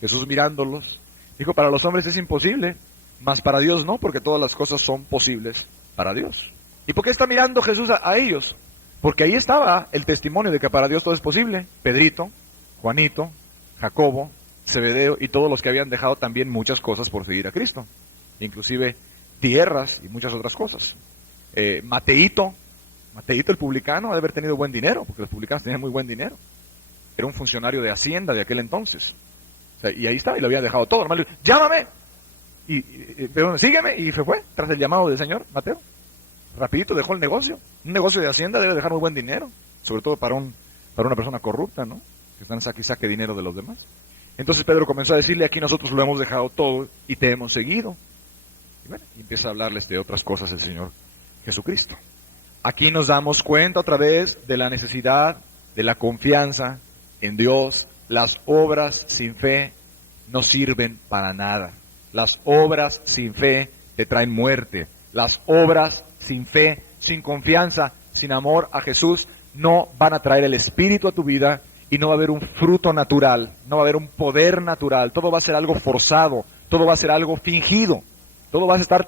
Jesús mirándolos, dijo, para los hombres es imposible, mas para Dios no, porque todas las cosas son posibles para Dios. ¿Y por qué está mirando Jesús a ellos? Porque ahí estaba el testimonio de que para Dios todo es posible. Pedrito, Juanito, Jacobo, Zebedeo y todos los que habían dejado también muchas cosas por seguir a Cristo, inclusive tierras y muchas otras cosas. Mateíto el publicano, ha de haber tenido buen dinero, porque los publicanos tenían muy buen dinero. Era un funcionario de Hacienda de aquel entonces. O sea, y ahí está, y lo había dejado todo. Normal, llámame, pero sígueme, y se fue, tras el llamado del Señor, Mateo. Rapidito dejó el negocio. Un negocio de Hacienda debe dejar muy buen dinero, sobre todo para una persona corrupta, ¿no? Que están saque dinero de los demás. Entonces Pedro comenzó a decirle, aquí nosotros lo hemos dejado todo y te hemos seguido. Y bueno, y empieza a hablarles de otras cosas el Señor Jesucristo. Aquí nos damos cuenta otra vez de la necesidad de la confianza en Dios. Las obras sin fe no sirven para nada. Las obras sin fe te traen muerte. Las obras sin fe, sin confianza, sin amor a Jesús, no van a traer el Espíritu a tu vida y no va a haber un fruto natural, no va a haber un poder natural. Todo va a ser algo forzado, todo va a ser algo fingido. Todo vas a estar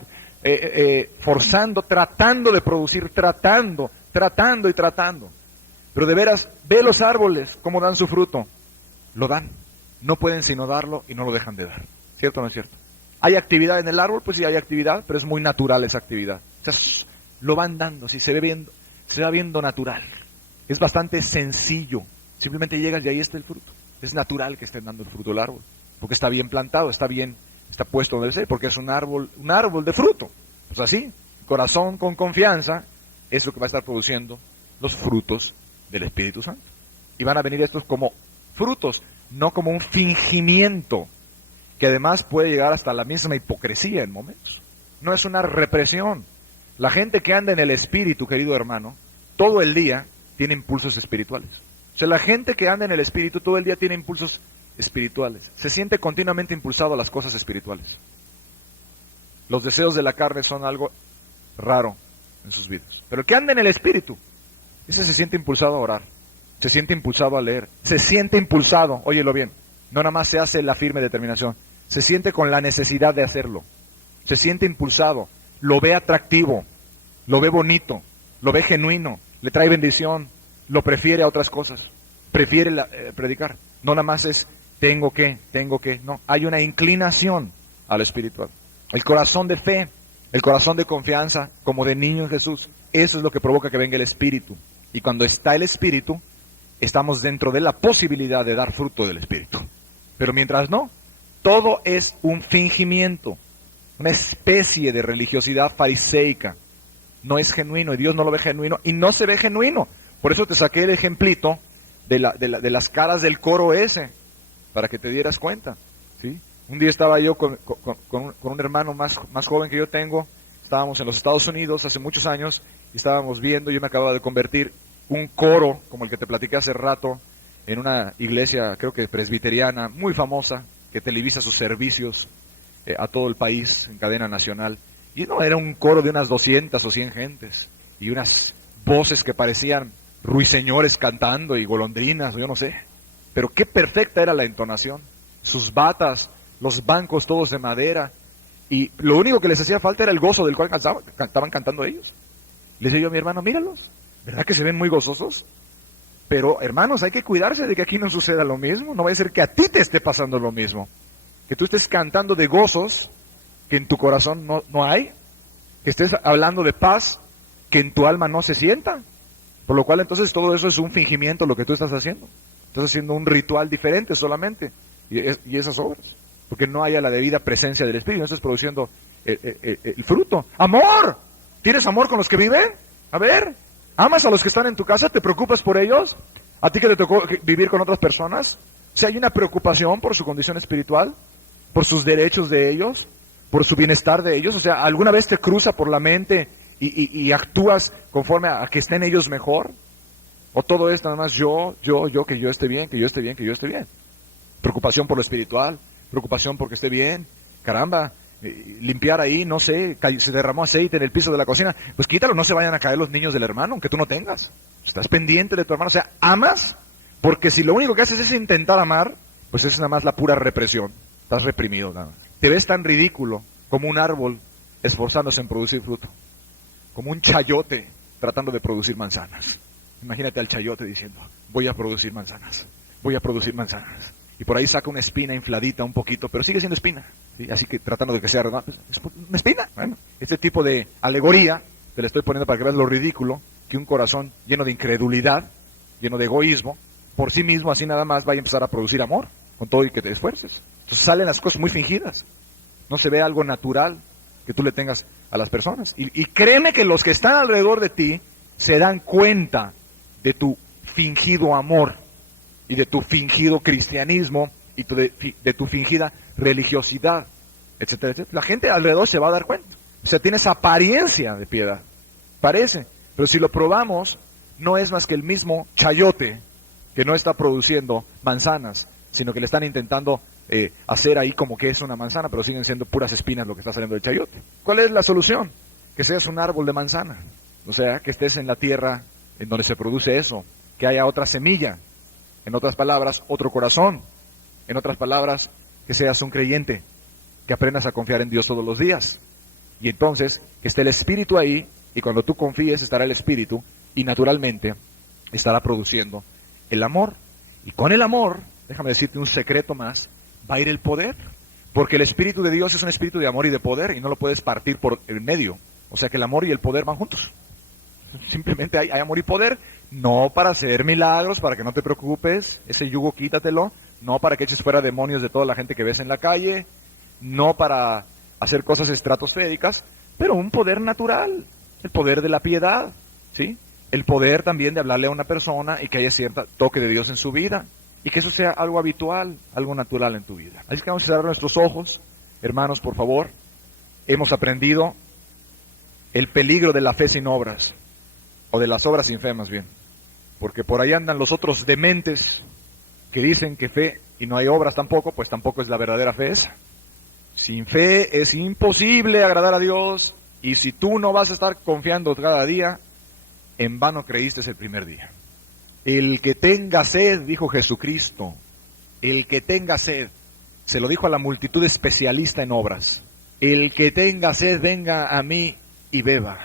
forzando, tratando de producir, tratando. Pero de veras, ve los árboles, cómo dan su fruto. Lo dan. No pueden sino darlo y no lo dejan de dar. ¿Cierto o no es cierto? ¿Hay actividad en el árbol? Pues sí, hay actividad, pero es muy natural esa actividad. O sea, lo van dando, sí, se va viendo natural. Es bastante sencillo. Simplemente llegas y ahí está el fruto. Es natural que estén dando el fruto el árbol. Porque está bien plantado, está puesto donde debe ser, porque es un árbol de fruto. Pues así, corazón con confianza es lo que va a estar produciendo los frutos del Espíritu Santo. Y van a venir estos como frutos, no como un fingimiento, que además puede llegar hasta la misma hipocresía en momentos. No es una represión. La gente que anda en el Espíritu, querido hermano, todo el día tiene impulsos espirituales. O sea, la gente que anda en el Espíritu todo el día tiene impulsos espirituales. Se siente continuamente impulsado a las cosas espirituales. Los deseos de la carne son algo raro en sus vidas. Pero el que anda en el espíritu, ese se siente impulsado a orar, se siente impulsado a leer, se siente impulsado, óyelo bien, no nada más se hace la firme determinación, se siente con la necesidad de hacerlo, se siente impulsado, lo ve atractivo, lo ve bonito, lo ve genuino, le trae bendición, lo prefiere a otras cosas, prefiere predicar, no nada más es tengo que, no, hay una inclinación a lo espiritual. El corazón de fe, el corazón de confianza, como de niño en Jesús, eso es lo que provoca que venga el Espíritu. Y cuando está el Espíritu, estamos dentro de la posibilidad de dar fruto del Espíritu. Pero mientras no, todo es un fingimiento, una especie de religiosidad fariseica. No es genuino, y Dios no lo ve genuino, y no se ve genuino. Por eso te saqué el ejemplito de las caras del coro ese, para que te dieras cuenta, ¿sí? Un día estaba yo con un hermano más joven que yo tengo, estábamos en los Estados Unidos hace muchos años, y estábamos viendo, yo me acababa de convertir, un coro, como el que te platiqué hace rato, en una iglesia, creo que presbiteriana, muy famosa, que televisa sus servicios a todo el país, en cadena nacional. Y no, era un coro de unas 200 o 100 gentes, y unas voces que parecían ruiseñores cantando y golondrinas, yo no sé. Pero qué perfecta era la entonación, sus batas, los bancos todos de madera, y lo único que les hacía falta era el gozo del cual estaban cantando ellos. Le decía yo a mi hermano, míralos, ¿verdad que se ven muy gozosos? Pero hermanos, hay que cuidarse de que aquí no suceda lo mismo, no vaya a ser que a ti te esté pasando lo mismo, que tú estés cantando de gozos que en tu corazón no hay, que estés hablando de paz que en tu alma no se sienta, por lo cual entonces todo eso es un fingimiento lo que tú estás haciendo. Estás haciendo un ritual diferente solamente, y esas obras, porque no haya la debida presencia del Espíritu, no estás produciendo el fruto. ¡Amor! ¿Tienes amor con los que viven? A ver, ¿amas a los que están en tu casa? ¿Te preocupas por ellos? ¿A ti que te tocó vivir con otras personas? Si hay una preocupación por su condición espiritual, por sus derechos de ellos, por su bienestar de ellos, o sea, ¿alguna vez te cruza por la mente y actúas conforme a que estén ellos mejor? ¿O todo esto nada más yo, que yo esté bien, que yo esté bien, que yo esté bien? Preocupación por lo espiritual, preocupación porque esté bien, caramba, limpiar ahí, no sé, se derramó aceite en el piso de la cocina, pues quítalo, no se vayan a caer los niños del hermano, aunque tú no tengas. Estás pendiente de tu hermano, o sea, amas, porque si lo único que haces es intentar amar, pues es nada más la pura represión, estás reprimido nada más. Te ves tan ridículo como un árbol esforzándose en producir fruto, como un chayote tratando de producir manzanas. Imagínate al chayote diciendo, voy a producir manzanas, voy a producir manzanas. Y por ahí saca una espina infladita un poquito, pero sigue siendo espina, ¿sí? Así que tratando de que sea redonda, es una espina. Bueno, este tipo de alegoría te la estoy poniendo para que veas lo ridículo que un corazón lleno de incredulidad, lleno de egoísmo, por sí mismo así nada más vaya a empezar a producir amor, con todo y que te esfuerces. Entonces salen las cosas muy fingidas, no se ve algo natural que tú le tengas a las personas. Y créeme que los que están alrededor de ti se dan cuenta de tu fingido amor y de tu fingido cristianismo y de tu fingida religiosidad, etcétera, etcétera. La gente alrededor se va a dar cuenta. O sea, tienes apariencia de piedad, parece, pero si lo probamos, no es más que el mismo chayote que no está produciendo manzanas, sino que le están intentando hacer ahí como que es una manzana, pero siguen siendo puras espinas lo que está saliendo del chayote. ¿Cuál es la solución? Que seas un árbol de manzana, o sea, que estés en la tierra en donde se produce eso, que haya otra semilla, en otras palabras, otro corazón, en otras palabras, que seas un creyente, que aprendas a confiar en Dios todos los días, y entonces que esté el Espíritu ahí, y cuando tú confíes estará el Espíritu, y naturalmente estará produciendo el amor, y con el amor, déjame decirte un secreto más, va a ir el poder, porque el Espíritu de Dios es un espíritu de amor y de poder, y no lo puedes partir por el medio, o sea que el amor y el poder van juntos. Simplemente hay amor y poder, no para hacer milagros, para que no te preocupes, ese yugo quítatelo, no para que eches fuera demonios de toda la gente que ves en la calle, no para hacer cosas estratosféricas, pero un poder natural, el poder de la piedad, ¿sí? El poder también de hablarle a una persona y que haya cierto toque de Dios en su vida, y que eso sea algo habitual, algo natural en tu vida. Así que vamos a cerrar nuestros ojos, hermanos, por favor. Hemos aprendido el peligro de la fe sin obras, o de las obras sin fe más bien, porque por ahí andan los otros dementes que dicen que fe y no hay obras tampoco, pues tampoco es la verdadera fe esa. Sin fe es imposible agradar a Dios, y si tú no vas a estar confiando cada día, en vano creíste el primer día. El que tenga sed, dijo Jesucristo, el que tenga sed, se lo dijo a la multitud especialista en obras, el que tenga sed venga a mí y beba.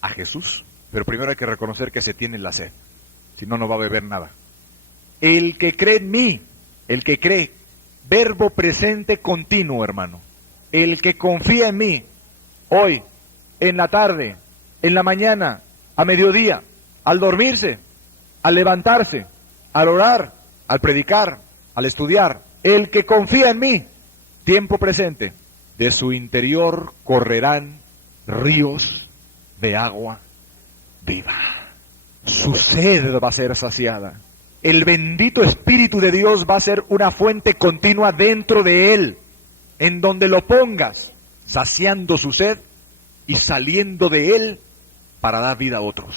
A Jesús, pero primero hay que reconocer que se tiene la sed, si no, no va a beber nada. El que cree en mí, el que cree, verbo presente continuo, hermano. El que confía en mí, hoy, en la tarde, en la mañana, a mediodía, al dormirse, al levantarse, al orar, al predicar, al estudiar, el que confía en mí, tiempo presente, de su interior correrán ríos de agua viva. Su sed va a ser saciada. El bendito Espíritu de Dios va a ser una fuente continua dentro de él, en donde lo pongas, saciando su sed y saliendo de él para dar vida a otros,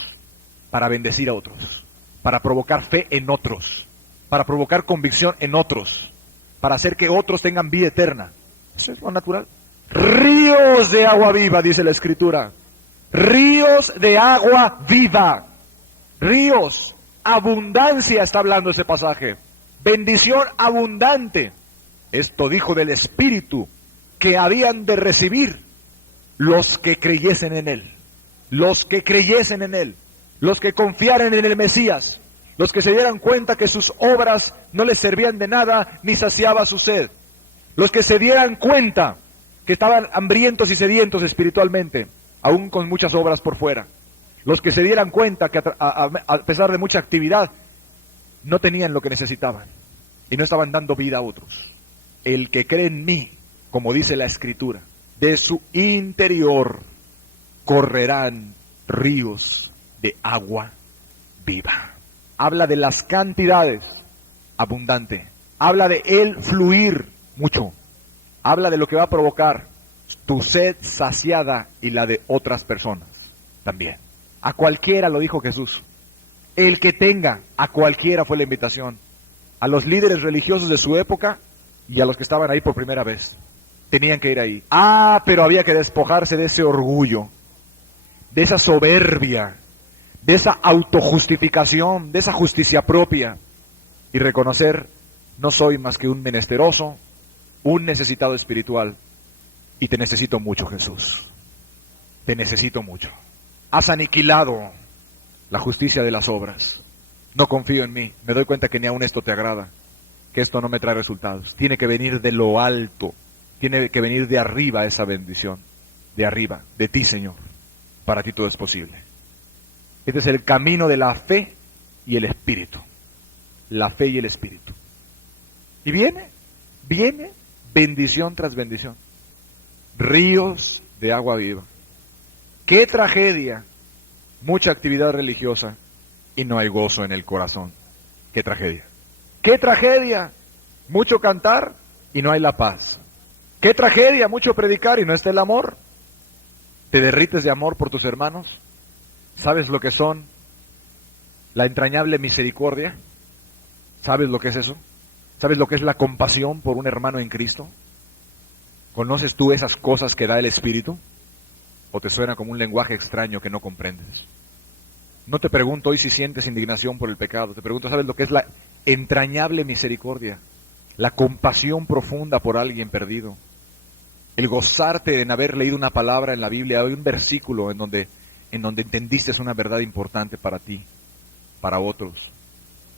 para bendecir a otros, para provocar fe en otros, para provocar convicción en otros, para hacer que otros tengan vida eterna. Eso es lo natural. Ríos de agua viva, dice la Escritura. Ríos de agua viva. Ríos. Abundancia está hablando ese pasaje. Bendición abundante. Esto dijo del Espíritu que habían de recibir los que creyesen en Él. Los que creyesen en Él. Los que confiaran en el Mesías. Los que se dieran cuenta que sus obras no les servían de nada ni saciaba su sed. Los que se dieran cuenta que estaban hambrientos y sedientos espiritualmente, aún con muchas obras por fuera. Los que se dieran cuenta que a pesar de mucha actividad, no tenían lo que necesitaban y no estaban dando vida a otros. El que cree en mí, como dice la Escritura, de su interior correrán ríos de agua viva. Habla de las cantidades, abundante. Habla de el fluir, mucho. Habla de lo que va a provocar tu sed saciada y la de otras personas también. A cualquiera, lo dijo Jesús. El que tenga, a cualquiera fue la invitación. A los líderes religiosos de su época y a los que estaban ahí por primera vez. Tenían que ir ahí. Pero había que despojarse de ese orgullo, de esa soberbia, de esa autojustificación, de esa justicia propia, y reconocer, no soy más que un menesteroso, un necesitado espiritual, y te necesito mucho, Jesús. Te necesito mucho. Has aniquilado la justicia de las obras. No confío en mí. Me doy cuenta que ni aun esto te agrada, que esto no me trae resultados. Tiene que venir de lo alto. Tiene que venir de arriba esa bendición. De arriba, de ti, Señor. Para ti todo es posible. Este es el camino de la fe y el Espíritu. La fe y el Espíritu. Y viene bendición tras bendición. Ríos de agua viva. ¡Qué tragedia! Mucha actividad religiosa y no hay gozo en el corazón. ¡Qué tragedia! ¡Qué tragedia! Mucho cantar y no hay la paz. ¡Qué tragedia! Mucho predicar y no está el amor. ¿Te derrites de amor por tus hermanos? ¿Sabes lo que son la entrañable misericordia? ¿Sabes lo que es eso? ¿Sabes lo que es la compasión por un hermano en Cristo? ¿Conoces tú esas cosas que da el Espíritu? ¿O te suena como un lenguaje extraño que no comprendes? No te pregunto hoy si sientes indignación por el pecado. Te pregunto, ¿sabes lo que es la entrañable misericordia? La compasión profunda por alguien perdido. El gozarte en haber leído una palabra en la Biblia, hay un versículo en donde entendiste una verdad importante para ti, para otros.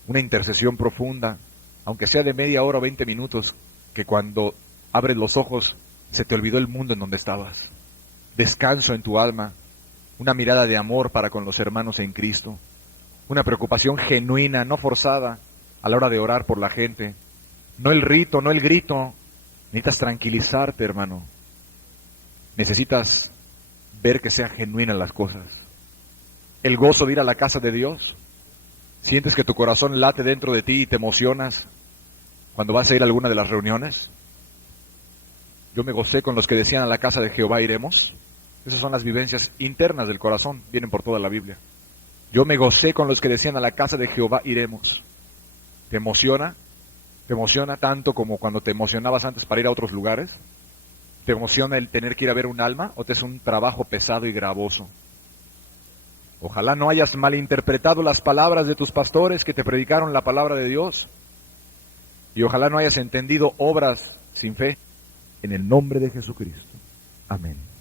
Una intercesión profunda, aunque sea de media hora o 20 minutos, que cuando abres los ojos se te olvidó el mundo en donde estabas. Descanso en tu alma, una mirada de amor para con los hermanos en Cristo, una preocupación genuina, no forzada, a la hora de orar por la gente. No el rito, no el grito. Necesitas tranquilizarte, hermano. Necesitas ver que sean genuinas las cosas. El gozo de ir a la casa de Dios. ¿Sientes que tu corazón late dentro de ti y te emocionas cuando vas a ir a alguna de las reuniones? Yo me gocé con los que decían: a la casa de Jehová iremos. Esas son las vivencias internas del corazón, vienen por toda la Biblia. Yo me gocé con los que decían: a la casa de Jehová iremos. ¿Te emociona? ¿Te emociona tanto como cuando te emocionabas antes para ir a otros lugares? ¿Te emociona el tener que ir a ver un alma o te es un trabajo pesado y gravoso? Ojalá no hayas malinterpretado las palabras de tus pastores que te predicaron la palabra de Dios. Y ojalá no hayas entendido obras sin fe. En el nombre de Jesucristo. Amén.